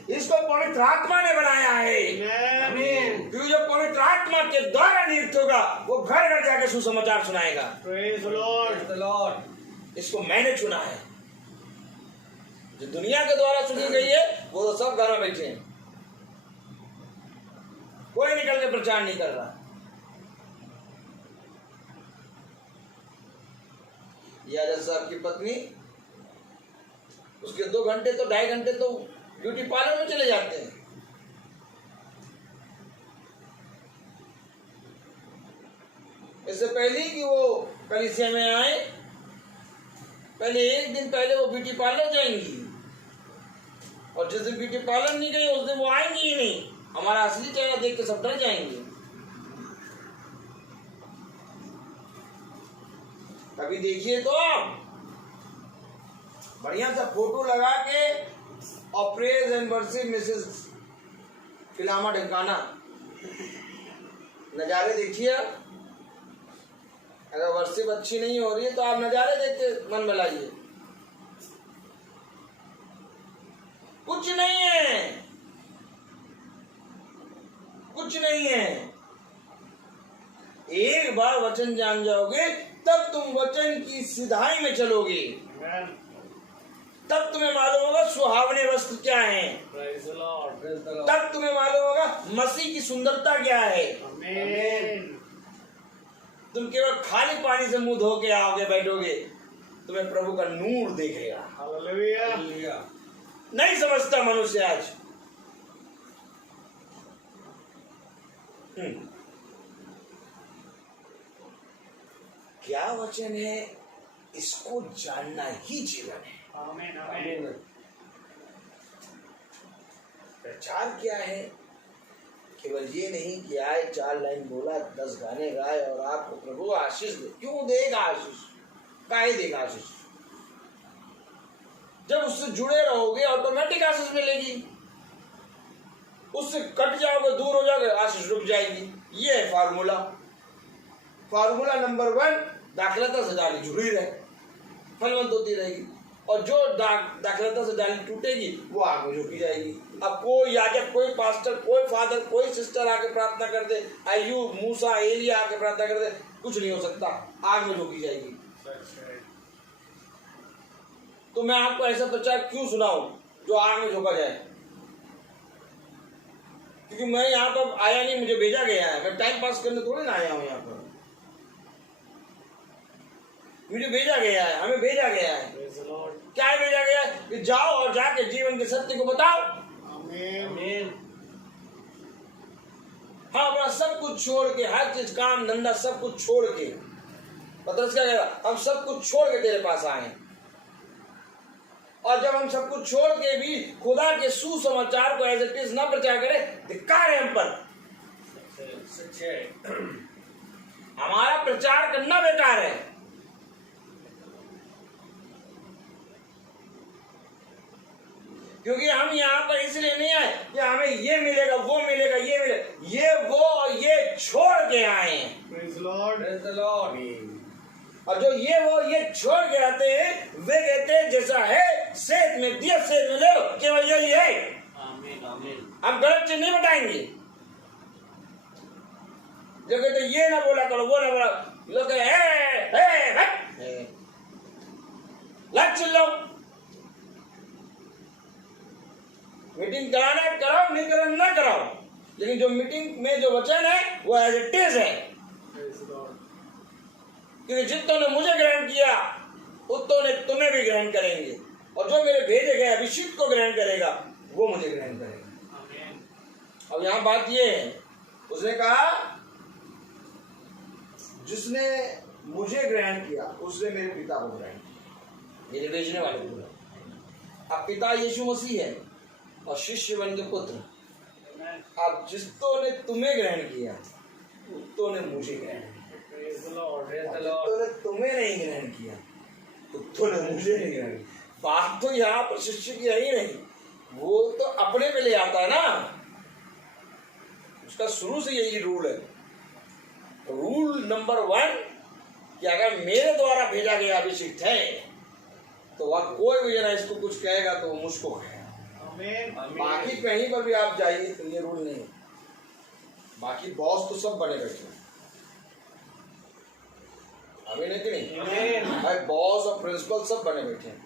इसको पवित्र आत्मा ने बनाया है। आमीन। क्योंकि जो पवित्र आत्मा के द्वारा नियुक्त होगा वो घर घर जाके सुसमाचार सुनाएगा। Praise Lord. Praise the Lord. इसको मैंने चुना है। जो दुनिया के द्वारा चुनी गई है वो तो सब घर में बैठे हैं, कोई निकल के प्रचार नहीं कर रहा। यादव साहब की पत्नी, उसके 2 घंटे तो 2.5 घंटे तो ब्यूटी पार्लर में चले जाते हैं। इससे पहले कि वो कलीसिया में आए, पहले 1 दिन पहले वो ब्यूटी पार्लर जाएंगी, और जिस दिन ब्यूटी पार्लर नहीं गई उस दिन वो आएंगी ही नहीं। हमारा असली चेहरा देख के सब डर जाएंगे। कभी देखिए तो आप बढ़िया सा फोटो लगा के और प्रेज एंड वर्शिप मिसेस फिलामा ढकाना नज़ारे देखिए। अगर वर्शिप अच्छी नहीं हो रही है तो आप नज़ारे देख के मन में लाइए। कुछ नहीं है, कुछ नहीं है। एक बार वचन जान जाओगे तब तुम वचन की सिधाई में चलोगे। तब तुम्हें मालूम होगा सुहावने वस्त्र क्या हैं। Praise Lord. Praise the Lord. तब तुम्हें मालूम होगा मसीह की सुंदरता क्या है। आमीन। तुम केवल खाली पानी से मुंह धो के आओगे, बैठोगे, तुम्हें प्रभु का नूर देखेगा। हालेलुया। हालेलुया। नहीं समझता मनुष्य आज। क्या वचन है, इसको जानना ही जीवन है। आमीन। आमीन। आमीन। प्रचार क्या है? केवल ये नहीं कि आए 4 लाइन बोला, 10 गाने गाए और आपको प्रभु आशीष दे। क्यों देगा आशीष? काहे देगा आशीष? जब उससे जुड़े रहोगे ऑटोमेटिक आशीष मिलेगी। उससे कट जाओगे, दूर हो जाओगे, आशीष रुक जाएगी। ये है फार्मूला। फार्मूला नंबर 1, दाखलता से डाली जुड़ी रहे, फलवंत होती रहेगी। और जो दाखलता से डाली टूटेगी वो आग में झोंकी जाएगी। अब कोई याजक, कोई पास्टर, कोई फादर, कोई सिस्टर आके प्रार्थना कर दे, अय्यूब, मूसा, एलिया आके प्रार्थना कर दे, कुछ नहीं हो सकता, आग में झोंकी जाएगी। तो मैं आपको ऐसा प्रचार क्यों सुनाऊं जो आग में झोंका जाए? क्योंकि मैं यहाँ पर आया नहीं, मुझे भेजा गया है। मैं टाइम पास करने थोड़ी ना आया हूँ यहाँ पर। मुझे भेजा गया है, हमें भेजा गया है। Praise the Lord. क्या भेजा गया है? कि जाओ और जाके जीवन के सत्य को बताओ। Amen. हाँ, अपना सब कुछ छोड़ के, हर चीज, काम धंधा सब कुछ छोड़ के, पतरस क्या कहेगा? हम सब कुछ छोड़ के तेरे पास आए। और जब हम सब कुछ छोड़ के भी खुदा के सुसमाचार को एज इट इज न प्रचार करें, धिक्कार है हम पर। हमारा प्रचार करना बेकार है। क्योंकि हम यहाँ पर इसलिए नहीं आए कि हमें ये मिलेगा, वो मिलेगा, ये मिलेगा, ये वो और ये छोड़ के आए हैं। Praise the Lord. Praise the Lord. और जो ये वो ये छोड़ के आते हैं, वे कहते हैं जैसा है सेठ में दिया, सेठ में ले लो, केवल यही है। Amen. Amen. हम गलत चीज नहीं बताएंगे। जो कहते ये ना बोला करो, वो ना बोला, लोग लग चिल्लो। मीटिंग कराना है कराओ, नहीं कराना ना कराओ, लेकिन जो मीटिंग में जो वचन है वो एज इट इज है। क्योंकि जितनों ने मुझे ग्रहण किया उतनों ने तुम्हें भी ग्रहण करेंगे, और जो मेरे भेजे गए अभिषेक को ग्रहण करेगा वो मुझे ग्रहण करेगा। Amen. अब यहाँ बात ये है, उसने कहा जिसने मुझे ग्रहण किया उसने मेरे पिता को ग्रहण किया, मेरे भेजने वाले को। अब पिता यीशु मसीह है और शिष्य बन के पुत्र। अब जिसतों ने तुम्हें ग्रहण किया उतों ने मुझे ग्रहण किया। Praise the Lord. Praise the जितों Lord. ने तुम्हें नहीं ग्रहण किया उतों ने मुझे नहीं ग्रहण किया। बात तो यहाँ पर शिष्य की है ही नहीं, वो तो अपने पे ले आता है ना। उसका शुरू से यही रूल है। रूल नंबर 1 कि अगर मेरे द्वारा भेजा गया अभिषेक है तो वह कोई भी जना इसको कुछ कहेगा तो वो मुझको कहेगा। Amen. बाकी कहीं पर भी आप जाइए तो ये रूल नहीं है। बाकी बॉस तो सब बने बैठे हैं, अभी नहीं कि नहीं? Amen. भाई बॉस और प्रिंसिपल सब बने बैठे हैं,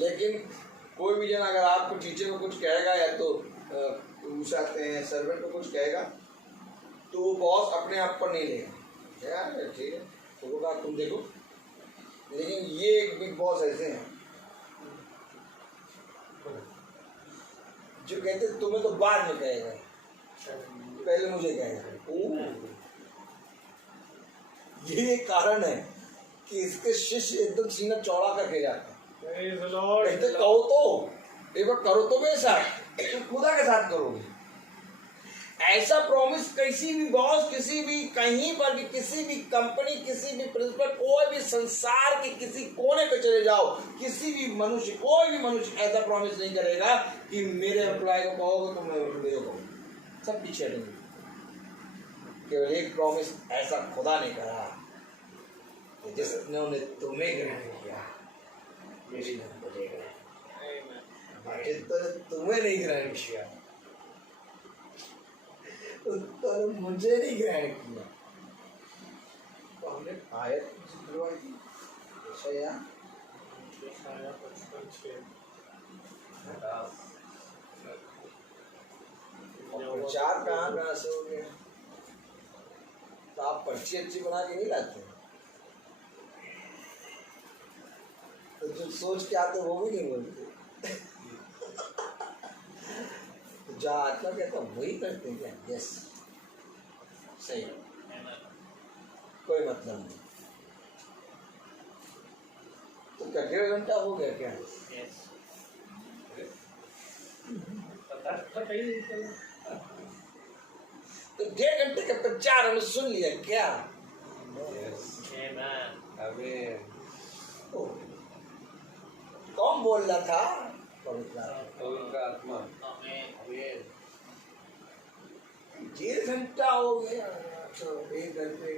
लेकिन कोई भी जन अगर आपको टीचर को कुछ कहेगा या तो आते हैं सर्वेंट को कुछ कहेगा तो वो बॉस अपने आप पर नहीं लेगा। यार ठीक है, तो कहा तुम देखो, लेकिन ये एक बिग बॉस ऐसे हैं जो कहते तुम्हें तो बाद में कहेगा, पहले मुझे कहेगा। ये कारण है कि इसके शिष्य एकदम सीना चौड़ा करके जाते हैं। Praise the Lord. कहते कहो तो एक बार करो तो मेरे साथ, तुम खुदा के साथ करोगे। ऐसा प्रॉमिस किसी भी बॉस, किसी भी कहीं पर भी, किसी भी कंपनी, किसी भी प्रिंसिपल, कोई भी संसार के किसी कोने पे चले जाओ, किसी भी मनुष्य, कोई भी मनुष्य ऐसा प्रॉमिस नहीं करेगा कि मेरे एम्प्लॉय को कहोगे तो मैं मेरे को कहूँगा। सब पीछे हटेंगे। केवल एक प्रॉमिस ऐसा खुदा ने करा कि जिसने तुम्हें ग्रहण किया मेरी मुझे ग्रहण, जिसने तुम्हें नहीं ग्रहण किया तो मुझे नहीं ग्रहण किया। तो हमने आयत दिलवाई थी यशायाह और प्रचार कहाँ से हो गया? तो आप पर्ची अच्छी बना के नहीं लाते, तो जो सोच के आते वो भी नहीं बोलते। जो आत्मा कहता वही करते क्या? यस, सही, कोई मतलब नहीं। तो क्या 1.5 घंटा हो गया क्या? Yes. तो 1.5 घंटे का प्रचार हमने सुन लिया क्या? Amen. कौन बोल रहा था? पवित्र आत्मा। Amen. 1.5 घंटा हो गया, तो 1 घंटे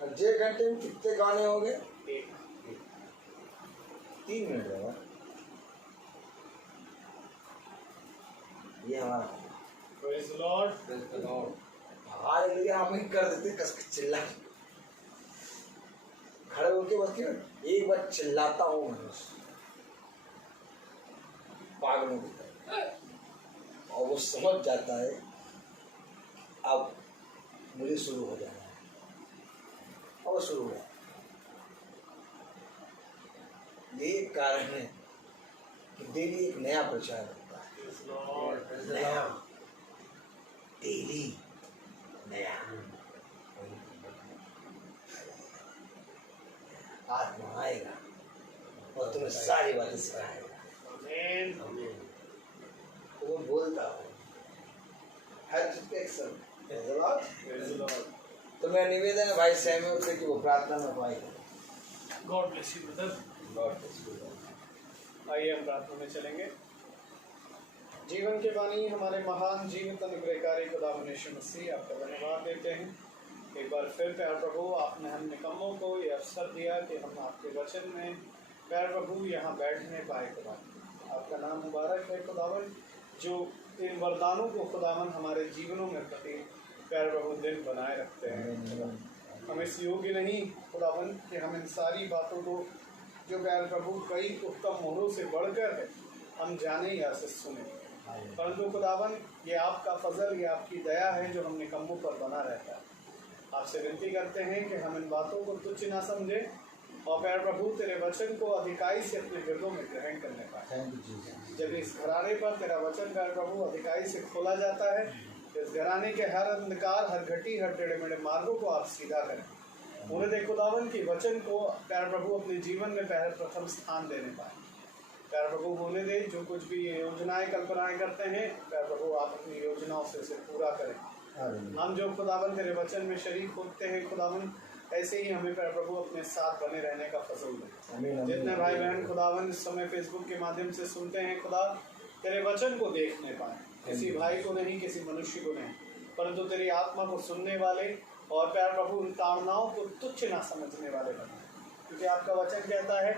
1.5 घंटे में कितने गाने हो गए? 3 मिनट है ये हमारा। Praise the Lord. हालेलुया आमीन कर देते, कस के चिल्ला खड़े होके बस क्यों एक बार चिल्लाता हूँ मनुष्य पागलों की तरह, और वो समझ जाता है अब मुझे शुरू हो जाना है, और शुरू है। ये एक कारण है कि डेली एक नया प्रचार होता है, नया, डेली नया। आत्मा आएगा और तुम्हें सारी बातें सिखाएगा। वो बोलता हूँ हर चीज का एक समय। तो मेरा निवेदन है भाई सैमुअल से कि वो प्रार्थना में भाई गॉड ब्लेस यू ब्रदर। आइए हम प्रार्थना में चलेंगे। जीवन के वाणी हमारे महान जीवित अनुग्रहकारी खुदावंद यीशु मसीह, आपका धन्यवाद देते हैं। एक बार फिर प्यार प्रभु, आपने हम निकम्मों को ये अवसर दिया कि हम आपके वचन में प्यार प्रभु यहाँ बैठने पाए। खुदा आपका नाम मुबारक है खुदावन, जो इन वरदानों को खुदावन हमारे जीवनों में प्रति प्यार प्रभु दिन बनाए रखते हैं। हम इस योग्य नहीं खुदावन कि हम इन सारी बातों को जो प्यार प्रभु कई उत्तम मोड़ों से बढ़कर है हम जाने या से सुने, परंतु खुदावन ये आपका फजल, ये आपकी दया है जो हम निकम्मों पर बना रहता है। आपसे विनती करते हैं कि हम इन बातों को तुच्छ ना समझे और प्यार प्रभु तेरे वचन को अधिकाई से अपने हृदयों में ग्रहण करने पाए। जब इस घराने पर तेरा वचन प्यार प्रभु अधिकाई से खोला जाता है, इस घराने के हर अंधकार, हर घटी, हर टेढ़े मेढ़े मार्गों को आप सीधा करें। उन्हें दे खुदावन की वचन को प्यार प्रभु अपने जीवन में पहले प्रथम स्थान देने पाए। प्यार प्रभु होने दे जो कुछ भी ये योजनाएं कल्पनाएं करते हैं, प्यार प्रभु आप अपनी योजनाओं से इसे पूरा करें। हम जो खुदावन तेरे वचन में शरीक होते हैं खुदावन, ऐसे ही हमें प्यार प्रभु अपने साथ बने रहने का फजल दे। जितने भाई बहन खुदावन इस समय फेसबुक के माध्यम से सुनते हैं खुदा, तेरे वचन को देखने पाए, किसी भाई को नहीं, किसी मनुष्य को नहीं, परंतु तेरी आत्मा को सुनने वाले और प्यार प्रभु उन ताड़नाओं को तुच्छ ना समझने वाले बने। क्योंकि आपका वचन कहता है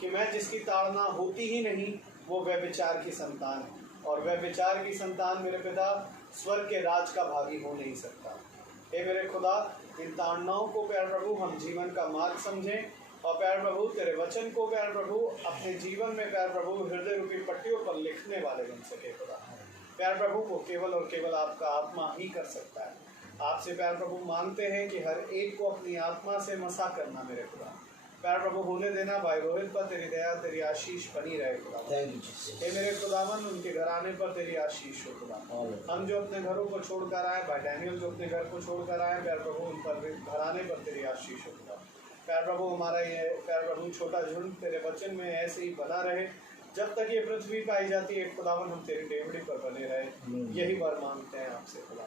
कि मैं जिसकी ताड़ना होती ही नहीं वो व्यभिचार की संतान है, और व्यभिचार की संतान मेरे पिता स्वर्ग के राज का भागी हो नहीं सकता। हे मेरे खुदा, इन ताड़नाओं को प्यार प्रभु हम जीवन का मार्ग समझें और प्यार प्रभु तेरे वचन को प्यार प्रभु अपने जीवन में प्यार प्रभु हृदय रूपी पट्टियों पर लिखने वाले बन सके। खुदा प्यार प्रभु को केवल और केवल आपका आत्मा ही कर सकता है। आपसे प्यार प्रभु मांगते हैं कि हर एक को अपनी आत्मा से मसा करना मेरे खुदा। प्यार प्रभु होने देना भाई रोहित पर तेरी दया, तेरी आशीष बनी रहे खुदा। हे मेरे खुदावन, उनके घराने पर तेरी आशीष हो खुदा। हम जो अपने घरों को छोड़कर आए, भाई डैनियल जो अपने घर को छोड़कर आए, प्यार प्रभु उन पर घराने पर तेरी आशीष हो खुदा। प्यार प्रभु हमारा ये प्यार प्रभु छोटा झुंड तेरे वचन में ऐसे ही बना रहे जब तक ये पृथ्वी पाई जाती है खुदावन, हम तेरी डेवड़ी पर बने रहे, यही वर मांगते हैं आपसे खुदा।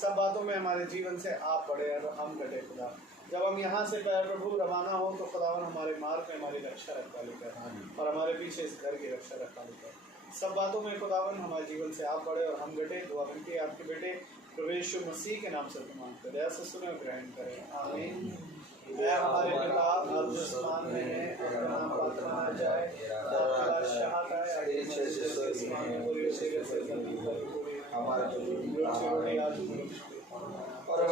सब बातों में हमारे जीवन से आप बढ़े और हम घटे खुदा। जब हम यहाँ से प्यार प्रभु रवाना हो तो खुदावन हमारे मार्ग में हमारी रक्षा रखवाली कर और हमारे पीछे इस घर की रक्षा रखवाली कर। सब बातों में खुदावन हमारे जीवन से आप बढ़े और हम घटे। दुआ विनती आपके बेटे प्रभु यीशु मसीह के नाम से मांगते, दया से सुने और ग्रहण करें, आमीन। मैं हमारे पिता अब जो आसमान में है, आपका नाम प्रार्थना आ जाए, आपका शाहत आए, हमारा और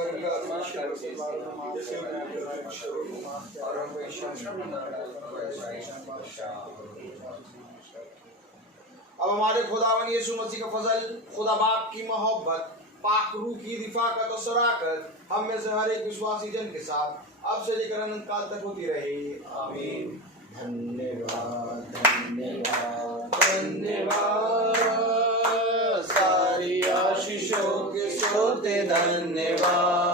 अब हमारे खुदावन यीशु मसीह का फजल, खुदा बाप की मोहब्बत, पाक रूह की रिफाकत और सराकत हम में से हर एक विश्वासी जन के साथ अब से लेकर अनंत काल तक होती रही, आमीन। धन्यवाद धन्यवाद धन्यवाद, सारी आशीषों के सोते धन्यवाद।